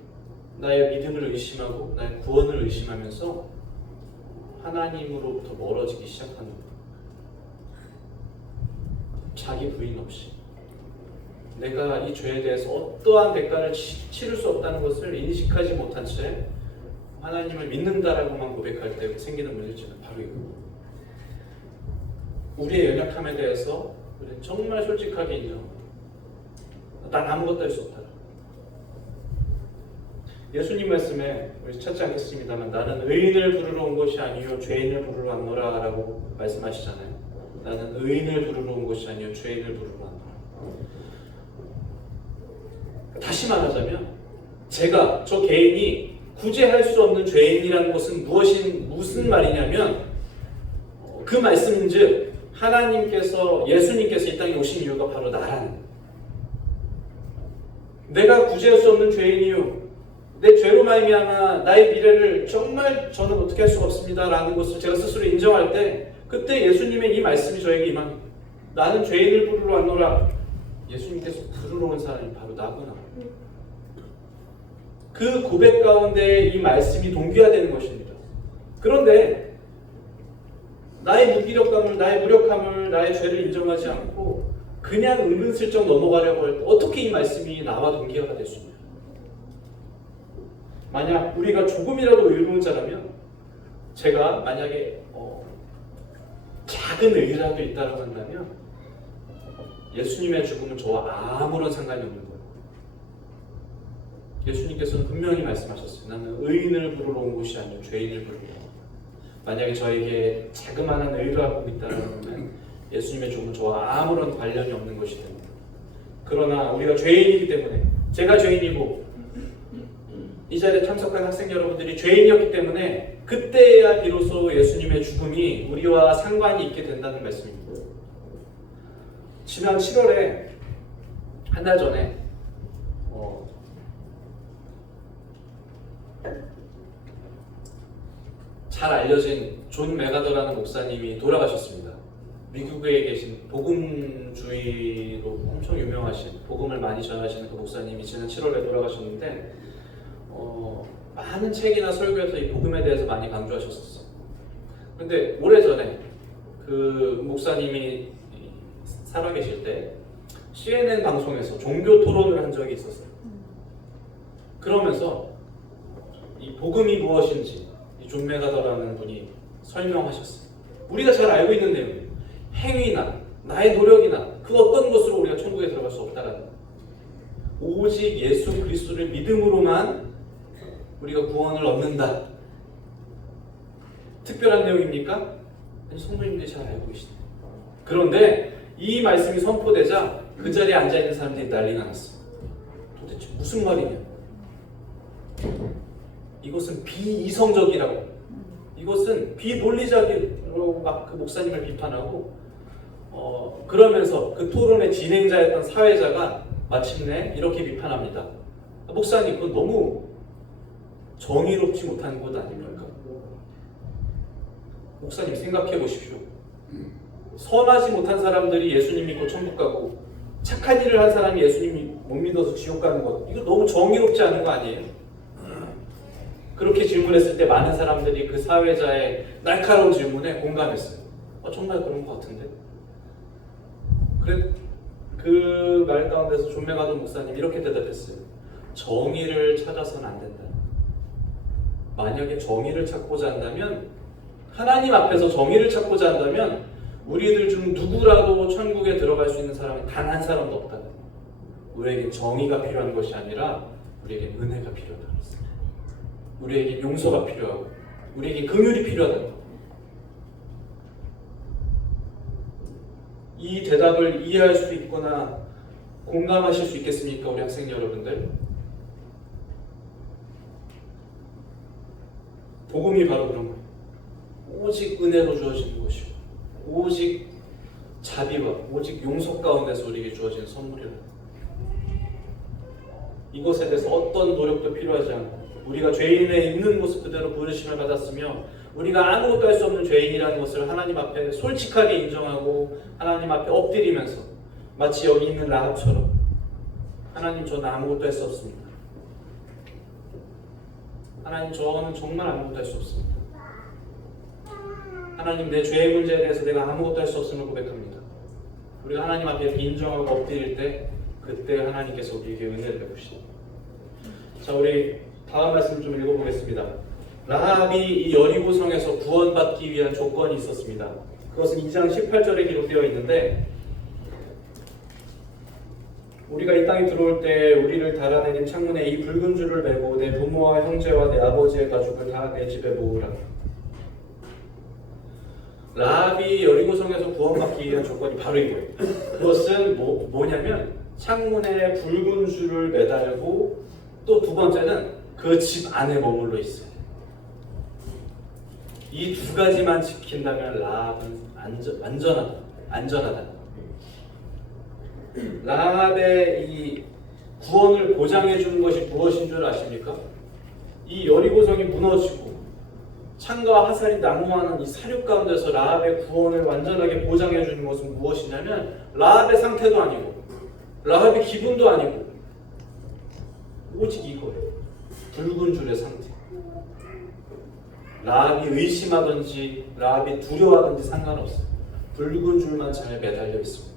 나의 믿음을 의심하고 나의 구원을 의심하면서 하나님으로부터 멀어지기 시작하는 거예요. 자기 부인 없이 내가 이 죄에 대해서 어떠한 대가를 치를 수 없다는 것을 인식하지 못한 채 하나님을 믿는다라고만 고백할 때 생기는 문제점은 바로 이겁니다. 우리의 연약함에 대해서 우리는 정말 솔직하게 인정합니다. 난 아무것도 할 수 없다. 예수님 말씀에 우리 찾지 않겠습니다만 나는 의인을 부르러 온 것이 아니요 죄인을 부르러 왔노라 라고 말씀하시잖아요. 나는 의인을 부르러 온 것이 아니요 죄인을 부르러 왔노라. 다시 말하자면 제가 저 개인이 구제할 수 없는 죄인이라는 것은 무슨 말이냐면 그 말씀인즉 하나님께서 예수님께서 이 땅에 오신 이유가 바로 나라는 내가 구제할 수 없는 죄인이요 내 죄로 말미암아 나의 미래를 정말 저는 어떻게 할 수가 없습니다라는 것을 제가 스스로 인정할 때 그때 예수님의 이 말씀이 저에게 임합니다. 나는 죄인을 부르러 왔노라. 예수님께서 부르러 온 사람이 바로 나구나. 그 고백 가운데 이 말씀이 동기화되는 것입니다. 그런데 나의 무기력감을, 나의 무력함을, 나의 죄를 인정하지 않고 그냥 은근슬쩍 넘어가려고 할 때 어떻게 이 말씀이 나와 동기화가 될 수 있나요? 만약 우리가 조금이라도 의로운 자라면 제가 만약에 작은 의라도 있다고 한다면 예수님의 죽음은 저와 아무런 상관이 없는 거예요. 예수님께서는 분명히 말씀하셨어요. 나는 의인을 부르러 온 것이 아니라 죄인을 부르러 온 거예요. 만약에 저에게 자그마한 의라고 있다면 예수님의 죽음은 저와 아무런 관련이 없는 것이 됩니다. 그러나 우리가 죄인이기 때문에 제가 죄인이고 이 자리에 참석한 학생 여러분들이 죄인이었기 때문에 그때야 비로소 예수님의 죽음이 우리와 상관이 있게 된다는 말씀입니다. 지난 7월에 한 달 전에 잘 알려진 존 메가더라는 목사님이 돌아가셨습니다. 미국에 계신 복음주의로 엄청 유명하신 복음을 많이 전하시는 그 목사님이 지난 7월에 돌아가셨는데 많은 책이나 설교에서 이 복음에 대해서 많이 강조하셨었어. 근데 오래전에 그 목사님이 살아계실 때 CNN 방송에서 종교 토론을 한 적이 있었어요. 그러면서 이 복음이 무엇인지 이 존 메가더라는 분이 설명하셨어요. 우리가 잘 알고 있는 내용이에요. 행위나 나의 노력이나 그 어떤 것으로 우리가 천국에 들어갈 수 없다라는 거예요. 오직 예수 그리스도를 믿음으로만 우리가 구원을 얻는다. 특별한 내용입니까? 아니, 성도님들이 잘 알고 계시네요. 그런데 이 말씀이 선포되자 그 자리에 앉아있는 사람들이 난리가 났어. 도대체 무슨 말이냐? 이것은 비이성적이라고, 이것은 비논리적이라고 막 그 목사님을 비판하고 그러면서 그 토론의 진행자였던 사회자가 마침내 이렇게 비판합니다. 목사님, 그건 너무 정의롭지 못한 것 아닙니까? 목사님, 생각해 보십시오. 선하지 못한 사람들이 예수님 믿고 천국 가고 착한 일을 한 사람이 예수님 못 믿어서 지옥 가는 것, 이거 너무 정의롭지 않은 거 아니에요? 그렇게 질문했을 때 많은 사람들이 그 사회자의 날카로운 질문에 공감했어요. 정말 그런 것 같은데. 그래, 그 말 가운데서 존 메가더 목사님 이렇게 대답했어요. 정의를 찾아서는 안 된다. 만약에 정의를 찾고자 한다면, 하나님 앞에서 정의를 찾고자 한다면 우리들 중 누구라도 천국에 들어갈 수 있는 사람이 단 한 사람도 없다. 우리에게 정의가 필요한 것이 아니라 우리에게 은혜가 필요하다. 우리에게 용서가 필요하고 우리에게 긍휼이 필요하다. 이 대답을 이해할 수 있거나 공감하실 수 있겠습니까, 우리 학생 여러분들? 복음이 바로 그런 거예요. 오직 은혜로 주어지는 것이고 오직 자비와 오직 용서 가운데서 우리에게 주어지는 선물이라. 이것에 대해서 어떤 노력도 필요하지 않고 우리가 죄인의 있는 모습 그대로 부르심을 받았으며 우리가 아무것도 할 수 없는 죄인이라는 것을 하나님 앞에 솔직하게 인정하고 하나님 앞에 엎드리면서 마치 여기 있는 라합처럼, 하나님, 저는 아무것도 할 수 없습니다. 하나님, 저는 정말 아무것도 할 수 없습니다. 하나님, 내 죄의 문제에 대해서 내가 아무것도 할 수 없음을 고백합니다. 우리가 하나님 앞에 이렇게 인정하고 엎드릴 때 그때 하나님께서 우리에게 은혜를 베푸시죠. 자, 우리 다음 말씀 좀 읽어보겠습니다. 라합이 이 여리고성에서 구원받기 위한 조건이 있었습니다. 그것은 2장 18절에 기록되어 있는데, 우리가 이 땅에 들어올 때 우리를 달아내린 창문에 이 붉은 줄을 매고 내 부모와 형제와 내 아버지의 가족을 다 내 집에 모으라. 라합이 여리고성에서 구원받기 위한 조건이 바로 이거예요. 그것은 뭐냐면 창문에 붉은 줄을 매달고 또 두 번째는 그 집 안에 머물러 있어요. 이 두 가지만 지킨다면 라합은 안전하다. 라합의 이 구원을 보장해 주는 것이 무엇인 줄 아십니까? 이 여리고성이 무너지고 창과 화살이 난무하는 이 사륙 가운데서 라합의 구원을 완전하게 보장해 주는 것은 무엇이냐면 라합의 상태도 아니고 라합의 기분도 아니고 오직 이거예요. 붉은 줄의 상태. 라합이 의심하든지 라합이 두려워하든지 상관없어요. 붉은 줄만 잘 매달려 있습니다.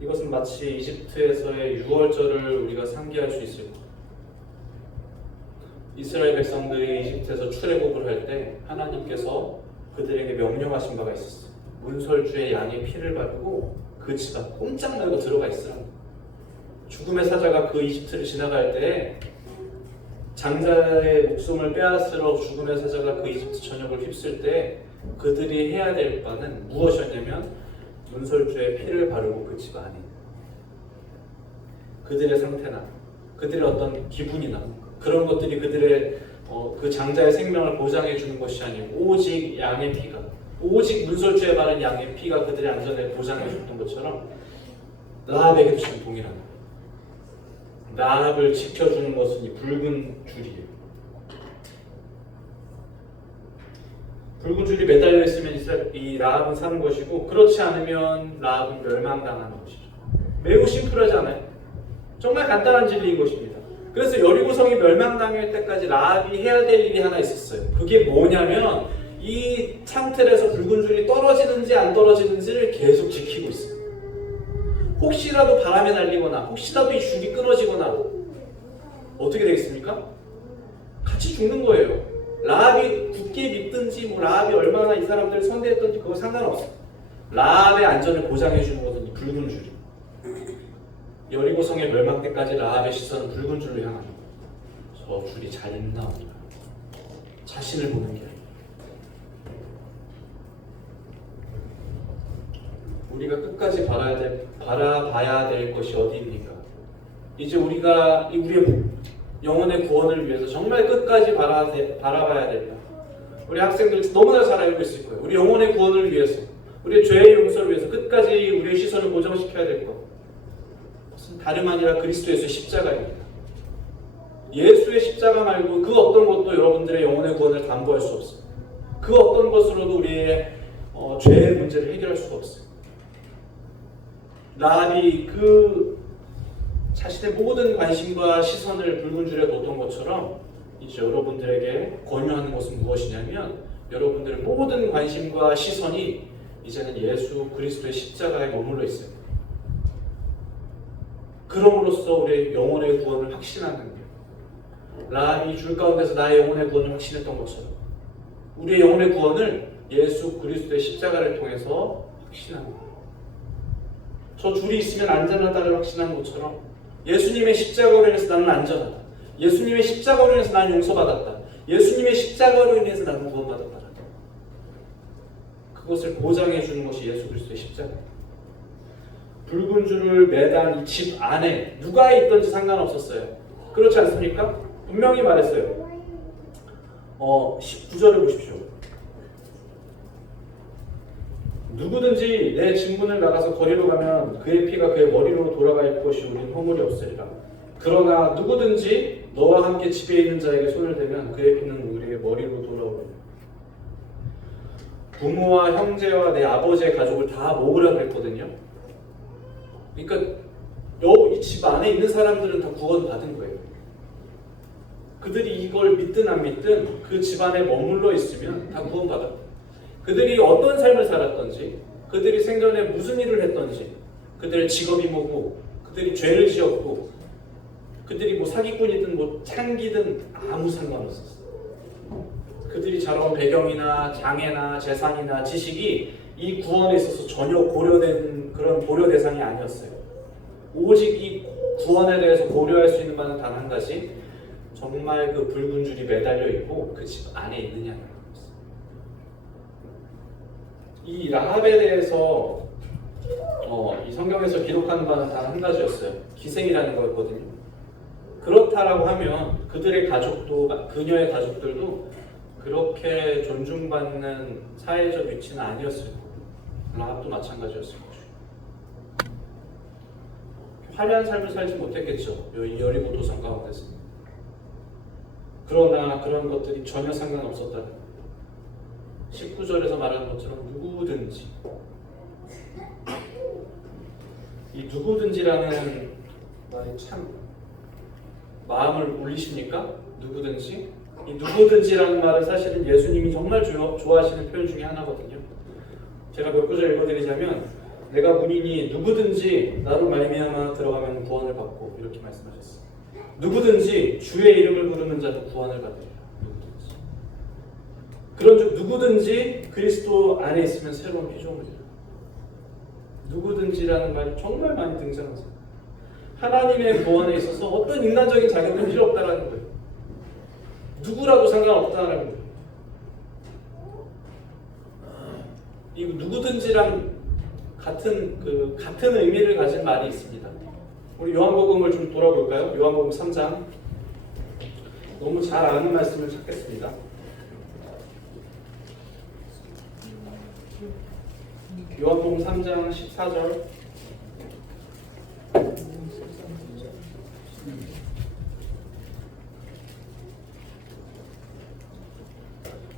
이것은 마치 이집트에서의 유월절을 우리가 상기할 수 있을 거예요. 이스라엘 백성들이 이집트에서 출애굽을 할 때 하나님께서 그들에게 명령하신 바가 있었어요. 문설주의 양의 피를 밟고 그 집안 꼼짝 말고 들어가 있으라고. 죽음의 사자가 그 이집트를 지나갈 때 장자의 목숨을 빼앗으러 죽음의 사자가 그 이집트 전역을 휩쓸 때 그들이 해야 될 바는 무엇이었냐면 문설주의 피를 바르고 그 집 안에 그들의 상태나 그들의 어떤 기분이나 그런 것들이 그들의 그 장자의 생명을 보장해 주는 것이 아니고 오직 양의 피가 오직 문설주에 바른 양의 피가 그들의 안전을 보장해 줬던 것처럼 라합에게도 지금 동일한 거예요. 라합을 지켜주는 것은 이 붉은 줄이에요. 붉은 줄이 매달려 있으면 이 라합은 사는 것이고 그렇지 않으면 라합은 멸망당하는 것이죠. 매우 심플하지 않아요? 정말 간단한 진리인 것입니다. 그래서 여리고성이 멸망당할 때까지 라합이 해야 될 일이 하나 있었어요. 그게 뭐냐면 이 창틀에서 붉은 줄이 떨어지는지 안 떨어지는지를 계속 지키고 있어요. 혹시라도 바람에 날리거나 혹시라도 이 줄이 끊어지거나 어떻게 되겠습니까? 같이 죽는 거예요. 라합이 굳게 믿든지 뭐 라합이 얼마나 이 사람들을 선대했던지 그거 상관없어요. 라합의 안전을 보장해 주는 것은 이 붉은 줄이. 여리고성의 멸망 때까지 라합의 시선은 붉은 줄로 향하는 거예요. 저 줄이 잘 있나 없나 자신을 보는 게 아니에요. 우리가 끝까지 바라봐야 될 것이 어디입니까? 이제 우리가 우리의 영혼의 구원을 위해서 정말 끝까지 바라봐야 된다. 우리 학생들 너무나 잘 알고 있을 거예요. 우리 영혼의 구원을 위해서, 우리의 죄의 용서를 위해서 끝까지 우리의 시선을 고정시켜야 될 것. 그것은 다름 아니라 그리스도 예수의 십자가입니다. 예수의 십자가 말고 그 어떤 것도 여러분들의 영혼의 구원을 담보할 수 없어요. 그 어떤 것으로도 우리의 죄의 문제를 해결할 수가 없어요. 라합이 그 자신의 모든 관심과 시선을 붉은 줄에 놓던 것처럼 이제 여러분들에게 권유하는 것은 무엇이냐면 여러분들의 모든 관심과 시선이 이제는 예수 그리스도의 십자가에 머물러 있어요. 그럼으로써 우리의 영혼의 구원을 확신하는 거예요. 라합이 줄 가운데서 나의 영혼의 구원을 확신했던 것처럼 우리의 영혼의 구원을 예수 그리스도의 십자가를 통해서 확신하는 거예요. 저 줄이 있으면 안전하다를 확신하는 것처럼 예수님의 십자가로 인해서 나는 안전하다. 예수님의 십자가로 인해서 나는 용서받았다. 예수님의 십자가로 인해서 나는 구원받았다. 그것을 보장해 주는 것이 예수 그리스도의 십자가예요. 붉은 줄을 매단 이 집 안에 누가 있든지 상관없었어요. 그렇지 않습니까? 분명히 말했어요. 19절을 보십시오. 누구든지 내 진문을 나가서 거리로 가면 그의 피가 그의 머리로 돌아갈 것이 우린 허물이 없으리라. 그러나 누구든지 너와 함께 집에 있는 자에게 손을 대면 그의 피는 우리의 머리로 돌아오리라. 부모와 형제와 내 아버지의 가족을 다 모으라고 했거든요. 그러니까 이 집 안에 있는 사람들은 다 구원받은 거예요. 그들이 이걸 믿든 안 믿든 그 집 안에 머물러 있으면 다 구원받아요. 그들이 어떤 삶을 살았던지, 그들이 생전에 무슨 일을 했던지, 그들의 직업이 뭐고, 그들이 죄를 지었고, 그들이 뭐 사기꾼이든 뭐 창기든 아무 상관없었어요. 그들이 자라온 배경이나 장애나 재산이나 지식이 이 구원에 있어서 전혀 고려된 그런 고려 대상이 아니었어요. 오직 이 구원에 대해서 고려할 수 있는 바는 단 한 가지, 정말 그 붉은 줄이 매달려 있고 그 집 안에 있느냐는 거였어요. 이 라합에 대해서 이 성경에서 기록하는 바는 단 한 가지였어요. 기생이라는 거였거든요. 그렇다라고 하면 그들의 가족도, 그녀의 가족들도 그렇게 존중받는 사회적 위치는 아니었을 거고, 라합도 마찬가지였을 거죠. 화려한 삶을 살지 못했겠죠. 이 여리고 도성 가운데서. 그러나 그런 것들이 전혀 상관없었다는 거예요. 19절에서 말하는 것처럼 누구든지, 이 누구든지라는 말이 참 마음을 울리십니까? 누구든지? 이 누구든지라는 말은 사실은 예수님이 정말 좋아하시는 표현 중에 하나거든요. 제가 몇 구절 읽어드리자면, 내가 문이니 누구든지 나로 말미암아 들어가면 구원을 받고, 이렇게 말씀하셨어요. 누구든지 주의 이름을 부르는 자는 구원을 받으리라. 누구든지. 그런즉 누구든지 그리스도 안에 있으면 새로운 피조물이라. 누구든지라는 말이 정말 많이 등장하세요. 하나님의 구원에 있어서 어떤 인간적인 자격은 필요 없다라는 거예요. 누구라도 상관없다라는 거예요. 이 누구든지랑 같은 의미를 가진 말이 있습니다. 우리 요한복음을 좀 돌아볼까요? 요한복음 3장. 너무 잘 아는 말씀을 찾겠습니다. 요한복음 3장 14절.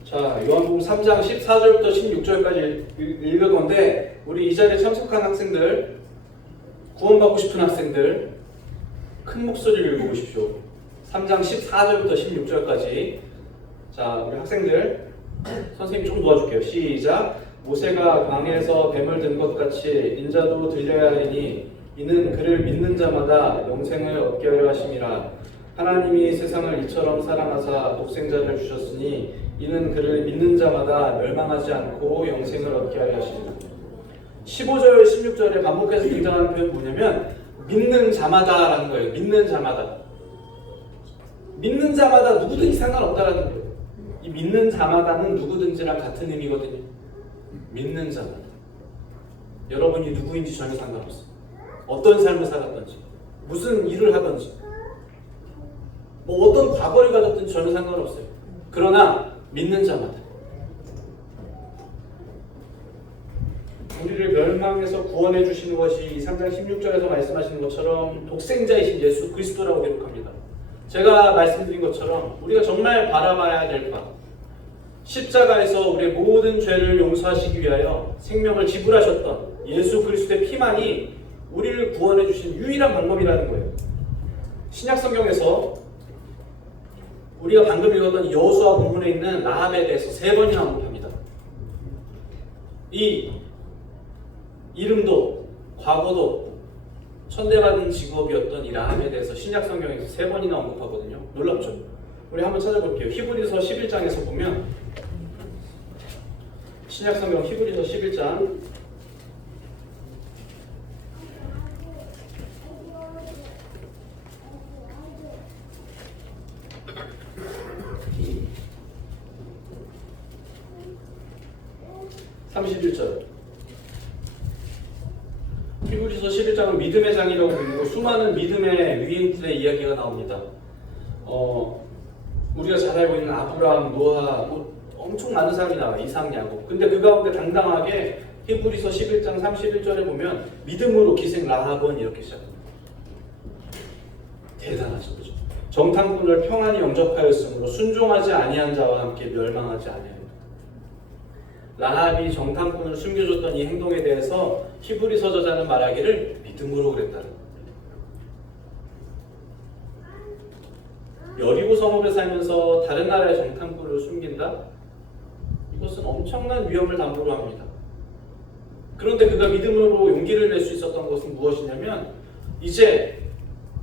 자, 요한복음 3장 14절부터 16절까지 읽을 건데, 우리 이 자리에 참석한 학생들, 구원받고 싶은 학생들, 큰 목소리를 읽어보십시오. 3장 14절부터 16절까지. 자, 우리 학생들, 선생님 좀 도와줄게요. 시작. 모세가 광야에서 뱀을 든 것 같이 인자도 들려야 하리니 이는 그를 믿는 자마다 영생을 얻게 하려 하심이라. 하나님이 세상을 이처럼 사랑하사 독생자를 주셨으니 이는 그를 믿는 자마다 멸망하지 않고 영생을 얻게 하려 하심이라. 15절, 16절에 반복해서 등장하는 표현이 뭐냐면 믿는 자마다라는 거예요. 믿는 자마다. 믿는 자마다 누구든지 상관없다라는 거예요. 이 믿는 자마다는 누구든지랑 같은 의미거든요. 믿는 자마다. 여러분이 누구인지 전혀 상관없어요. 어떤 삶을 살았던지, 무슨 일을 하던지, 뭐 어떤 과거를 가졌든지 전혀 상관없어요. 그러나 믿는 자마다. 우리를 멸망에서 구원해 주시는 것이 3장 16절에서 말씀하시는 것처럼 독생자이신 예수 그리스도라고 기록합니다. 제가 말씀드린 것처럼 우리가 정말 바라봐야 될 바, 십자가에서 우리의 모든 죄를 용서하시기 위하여 생명을 지불하셨던 예수 그리스도의 피만이 우리를 구원해 주신 유일한 방법이라는 거예요. 신약 성경에서 우리가 방금 읽었던 여호수아 본문에 있는 라합에 대해서 3번이나 언급합니다. 이 이름도 과거도 천대받은 직업이었던 이 라합에 대해서 신약 성경에서 3번이나 언급하거든요. 놀랍죠? 우리 한번 찾아볼게요. 히브리서 11장에서 보면, 신약 성경 히브리서 11장 31절. 히브리서 11장은 믿음의 장이라고 불리고 수많은 믿음의 위인들의 이야기가 나옵니다. 우리가 잘 알고 있는 아브라함, 노아, 엄청 많은 사람이 나와요. 이삭, 야곱. 근데 그 가운데 당당하게 히브리서 11장 31절에 보면 믿음으로 기생 라합은 이렇게 시작합니다. 대단하죠, 그죠? 정탐꾼을 평안히 영접하였으므로 순종하지 아니한 자와 함께 멸망하지 아니하였다. 라합이 정탐꾼을 숨겨줬던 이 행동에 대해서 히브리서 저자는 말하기를 믿음으로 그랬다는 겁니다. 여리고 성읍에 살면서 다른 나라의 정탐꾼을 숨긴다? 이것은 엄청난 위험을 담보로 합니다. 그런데 그가 믿음으로 용기를 낼 수 있었던 것은 무엇이냐면, 이제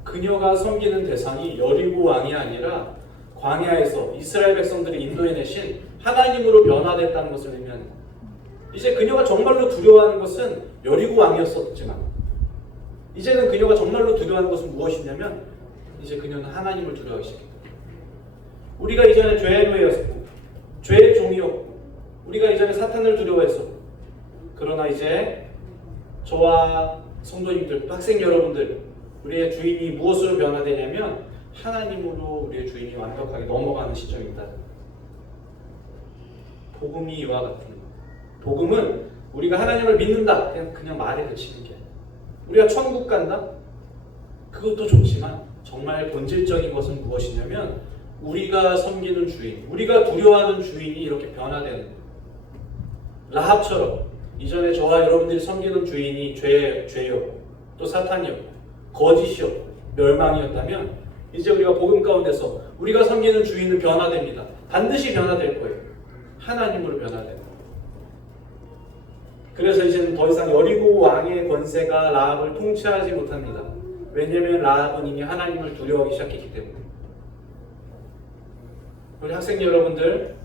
그녀가 섬기는 대상이 여리고 왕이 아니라 광야에서 이스라엘 백성들이 인도해내신 하나님으로 변화됐다는 것을 의미합니다. 이제 그녀가 정말로 두려워하는 것은 여리고 왕이었었지만, 이제는 그녀가 정말로 두려워하는 것은 무엇이냐면, 이제 그녀는 하나님을 두려워하기 시작합니다. 우리가 이전에 죄의 노예였고, 죄의 종이었고, 우리가 이전에 사탄을 두려워했었고, 그러나 이제 저와 성도님들, 학생 여러분들, 우리의 주인이 무엇으로 변화되냐면 하나님으로 우리의 주인이 완벽하게 넘어가는 시점입니다. 복음이 이와 같은 거. 복음은 우리가 하나님을 믿는다, 그냥 말에 그치는 게 아니에요. 우리가 천국 간다? 그것도 좋지만 정말 본질적인 것은 무엇이냐면 우리가 섬기는 주인, 우리가 두려워하는 주인이 이렇게 변화되는 거예요. 라합처럼 이전에 저와 여러분들이 섬기는 주인이 죄였고 또 사탄이었고 거짓이었고 멸망이었다면 이제 우리가 복음 가운데서 우리가 섬기는 주인은 변화됩니다. 반드시 변화될 거예요. 하나님으로 변화됩니다. 그래서 이제는 더 이상 여리고 왕의 권세가 라합을 통치하지 못합니다. 왜냐하면 라합은 이미 하나님을 두려워하기 시작했기 때문에. 우리 학생 여러분들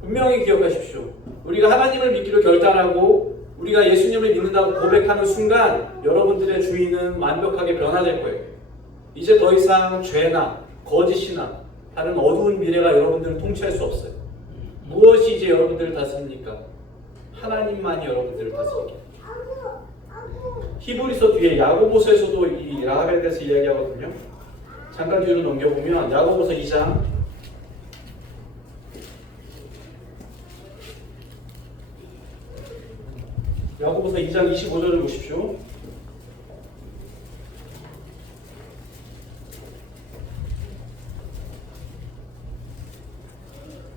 분명히 기억하십시오. 우리가 하나님을 믿기로 결단하고 우리가 예수님을 믿는다고 고백하는 순간 여러분들의 주인은 완벽하게 변화될 거예요. 이제 더 이상 죄나 거짓이나 다른 어두운 미래가 여러분들을 통치할 수 없어요. 무엇이 이제 여러분들을 다스립니까? 하나님만이 여러분들을 다스립니다. 히브리서 뒤에 야고보서에서도 이 라합에 대해서 이야기하거든요. 잠깐 뒤로 넘겨보면 야고보서 2장 야고보서 2장 25절을 보십시오.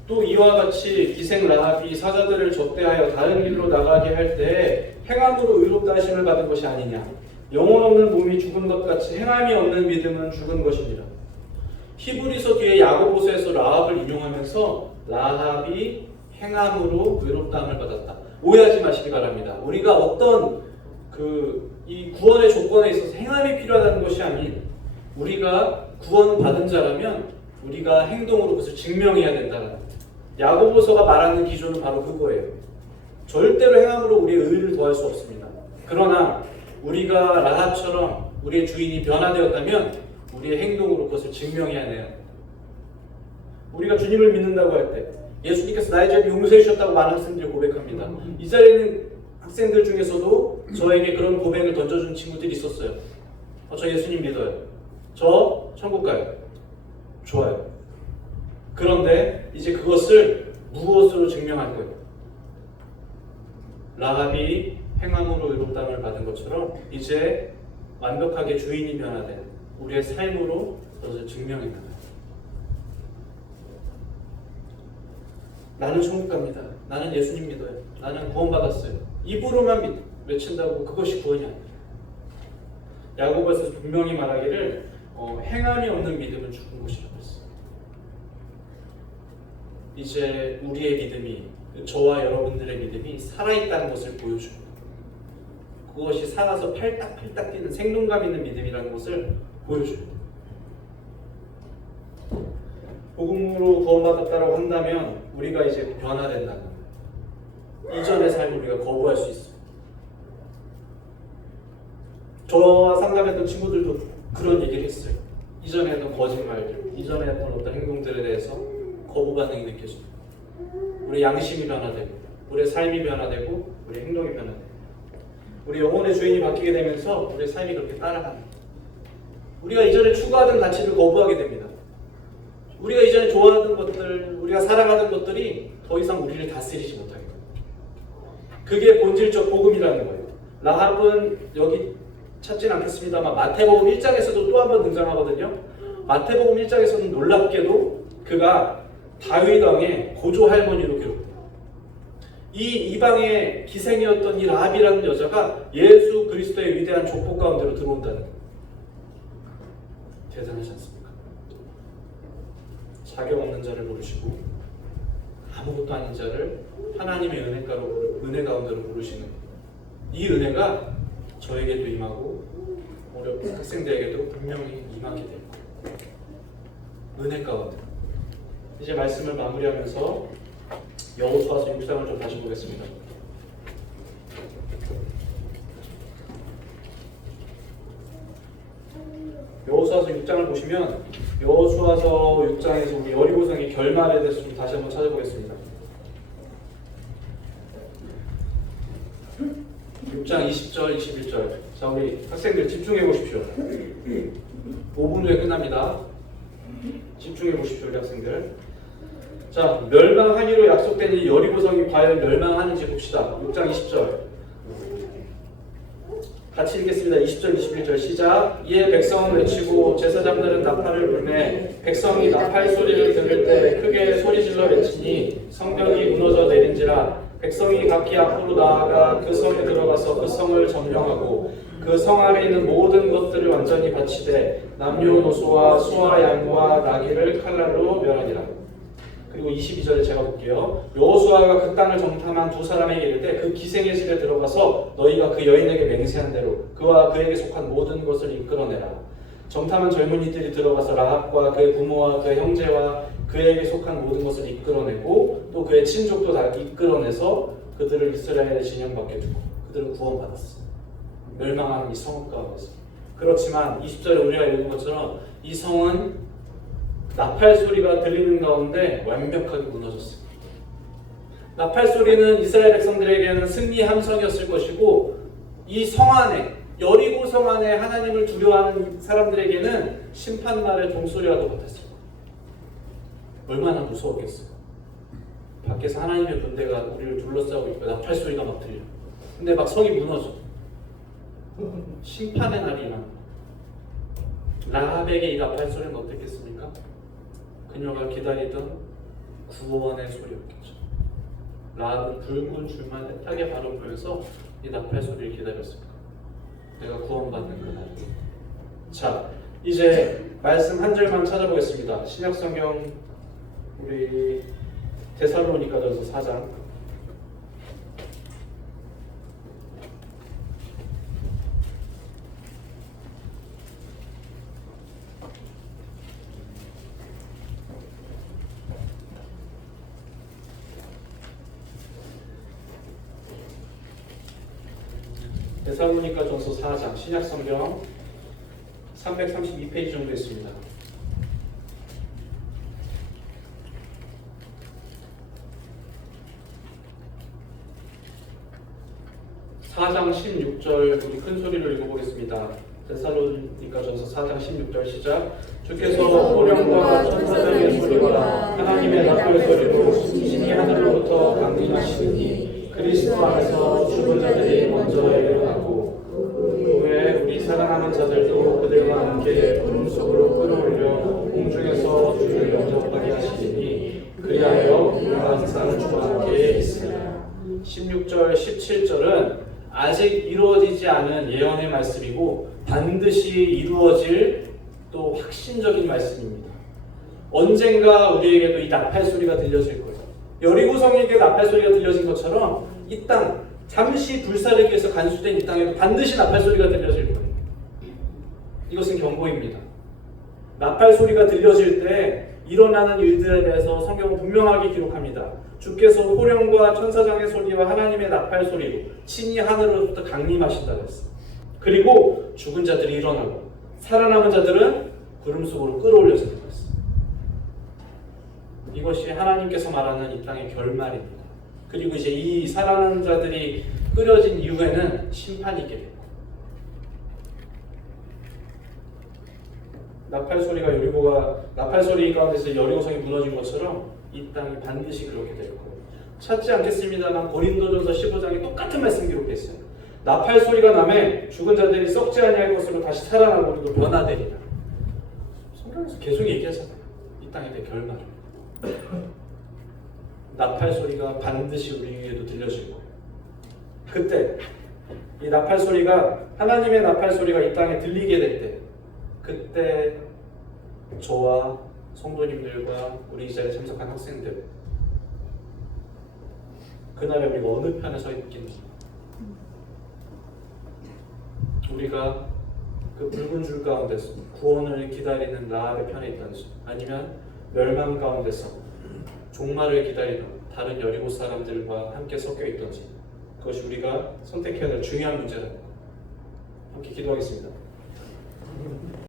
또 이와 같이 기생 라합이 사자들을 접대하여 다른 길로 나가게 할 때 행함으로 의롭다 하심을 받은 것이 아니냐. 영혼 없는 몸이 죽은 것 같이 행함이 없는 믿음은 죽은 것이니라. 히브리서 뒤에 야고보서에서 라합을 인용하면서 라합이 행함으로 의롭다함을 받았다. 오해하지 마시기 바랍니다. 우리가 어떤 이 구원의 조건에 있어서 행함이 필요하다는 것이 아닌 우리가 구원받은 자라면 우리가 행동으로 그것을 증명해야 된다는 거예요. 야고보서가 말하는 기준은 바로 그거예요. 절대로 행함으로 우리의 의를 더할 수 없습니다. 그러나 우리가 라합처럼 우리의 주인이 변화되었다면 우리의 행동으로 그것을 증명해야 해요. 우리가 주님을 믿는다고 할 때 예수님께서 나의 죄를 용서해 주셨다고 많은 학생들이 고백합니다. 이 자리에 있는 학생들 중에서도 저에게 그런 고백을 던져준 친구들이 있었어요. 저 예수님 믿어요. 저 천국 가요. 좋아요. 그런데 이제 그것을 무엇으로 증명할 거예요? 라합이 행함으로 의롭다함을 받은 것처럼 이제 완벽하게 주인이 변화된 우리의 삶으로 그것을 증명해 나가요. 나는 천국 갑니다. 나는 예수님 믿어요. 나는 구원받았어요. 입으로만 외친다고 그것이 구원이 아니에요. 야고보에서 분명히 말하기를 행함이 없는 믿음은 죽은 것이라고 했어요. 이제 우리의 믿음이, 저와 여러분들의 믿음이 살아있다는 것을 보여줍니다. 그것이 살아서 팔딱팔딱 뛰는 생동감 있는 믿음이라는 것을 보여줍니다. 복음으로 구원받았다고 한다면 우리가 이제 변화된다는 거예요. 이전의 삶을 우리가 거부할 수 있어요. 저와 상담했던 친구들도 그런 얘기를 했어요. 이전에 했던 거짓말들, 이전에 했던 어떤 행동들에 대해서 거부 반응이 느껴집니다. 우리 양심이 변화되고, 우리의 삶이 변화되고, 우리의 행동이 변화되고, 우리 영혼의 주인이 바뀌게 되면서 우리의 삶이 그렇게 따라갑니다. 우리가 이전에 추구하던 가치를 거부하게 됩니다. 우리가 이전에 좋아하던 것들, 우리가 사랑하던 것들이 더 이상 우리를 다스리지 못하게 됩니다. 그게 본질적 복음이라는 거예요. 라합은 여기 찾진 않겠습니다만 마태복음 1장에서도 또 한 번 등장하거든요. 마태복음 1장에서는 놀랍게도 그가 다윗 왕의 고조 할머니로 기록돼요. 이 이방의 기생이었던 이 라합이라는 여자가 예수 그리스도의 위대한 족보 가운데로 들어온다는 거예요. 대단하지 않습니까? 자격 없는 자를 부르시고 아무것도 아닌 자를 하나님의 은혜 가운데로 부르시는 이 은혜가 저에게도 임하고 우리 학생들에게도 분명히 임하게 될 거예요. 은혜 가운데. 이제 말씀을 마무리하면서 여호수아서 6장을 좀 다시 보겠습니다. 여호수아서 6장을 보시면 여호수아서 6장에서 우리 여리고성의 결말에 대해서 좀 다시 한번 찾아보겠습니다. 6장 20절, 21절. 자, 우리 학생들 집중해 보십시오. 5분 후에 끝납니다. 집중해 보십시오, 우리 학생들. 자, 멸망하기로 약속된 이 여리고성이 과연 멸망하는지 봅시다. 6장 20절. 같이 읽겠습니다. 20절, 21절 시작. 이에 백성은 외치고 제사장들은 나팔을 불매 백성이 나팔 소리를 들을 때 크게 소리질러 외치니 성벽이 무너져 내린지라. 백성이 각기 앞으로 나아가 그 성에 들어가서 그 성을 점령하고 그 성 안에 있는 모든 것들을 완전히 바치되 남녀노소와 소와 양과 나귀를 칼날로 멸하니라. 그리고 22절에 제가 볼게요. 여호수아가 그 땅을 정탐한 두 사람에게 이르되 그 기생의 집에 들어가서 너희가 그 여인에게 맹세한 대로 그와 그에게 속한 모든 것을 이끌어내라. 정탐한 젊은이들이 들어가서 라합과 그의 부모와 그의 형제와 그에게 속한 모든 것을 이끌어내고 또 그의 친족도 다 이끌어내서 그들을 이스라엘의 진영 밖에 두고 그들은 구원받았어. 멸망하는 이 성읍 가운데서. 그렇지만 20절에 우리가 읽은 것처럼 이 성은 나팔 소리가 들리는 가운데 완벽하게 무너졌어요. 나팔 소리는 이스라엘 백성들에게는 승리 함성이었을 것이고 이 성 안에 여리고 성 안에 하나님을 두려워하는 사람들에게는 심판날의 종소리와도 같았어요. 얼마나 무서웠겠어요. 밖에서 하나님의 군대가 우리를 둘러싸고 있고 나팔 소리가 막 들려. 근데 막 성이 무너져. 심판의 날이 일어나. 라합에게 이 나팔 소리는 어땠겠습니까? 그녀가 기다리던 구원의 소리였겠죠. 라합은 붉은 줄만 애타게 바라보면서 이 나팔 소리를 기다렸을까? 내가 구원받는 그날. 자, 이제 말씀 한 절만 찾아보겠습니다. 신약성경 우리 데살로니가전서 4장. 데살로니가전서 4장 신약성경 332페이지 정도 있습니다. 4장 16절 우리 큰 소리로 읽어보겠습니다. 데살로니가전서 4장 16절 시작. 주께서 호령과 천사장의 소리와 하나님의 나팔 소리로 신이 하늘로부터 강림하시니 그리스도 안에서 죽은 자들이 먼저 일어나고 그 후에 우리 살아남은 자들도 그들과 함께 구름 속으로 끌어올려 공중에서 주를 영접하게 하시니 그리하여 우리가 항상 주와 함께 있으리라. 16절 17절은 아직 이루어지지 않은 예언의 말씀이고 반드시 이루어질 또 확신적인 말씀입니다. 언젠가 우리에게도 이 나팔 소리가 들려질 거예요. 여리고성에게 나팔 소리가 들려진 것처럼 이 땅, 잠시 불사르기 위해서 간수된 이 땅에도 반드시 나팔 소리가 들려질 거예요. 이것은 경고입니다. 나팔 소리가 들려질 때 일어나는 일들에 대해서 성경은 분명하게 기록합니다. 주께서 호령과 천사장의 소리와 하나님의 나팔 소리로 친히 하늘로부터 강림하신다고 했어요. 그리고 죽은 자들이 일어나고 살아남은 자들은 구름 속으로 끌어올려지는 것입니다. 이것이 하나님께서 말하는 이 땅의 결말입니다. 그리고 이제 이 살아남은 자들이 끌어진 이후에는 심판이 있게 됩니다. 나팔 소리 가운데서 여리고성이 무너진 것처럼 이 땅이 반드시 그렇게 될 거예요. 찾지 않겠습니다만 고린도전서 15장에 똑같은 말씀 기록되어 있어요. 나팔 소리가 나면 죽은 자들이 썩지 아니할 것으로 다시 살아나고 우리도 변화되리라. 성경에서 계속 얘기하잖아요. 이 땅에 대해 결말. 나팔 소리가 반드시 우리에게도 들려질 거예요. 그때 이 나팔 소리가 하나님의 나팔 소리가 이 땅에 들리게 될 때, 그때 저와 성도님들과 우리 이 자리에 참석한 학생들, 그날에 우리가 어느 편에 서 있겠는지, 우리가 그 붉은 줄 가운데서 구원을 기다리는 라합의 편에 있던지, 아니면 멸망 가운데서 종말을 기다리는 다른 여리고 사람들과 함께 섞여 있던지, 그것이 우리가 선택해야 될 중요한 문제다. 함께 기도하겠습니다.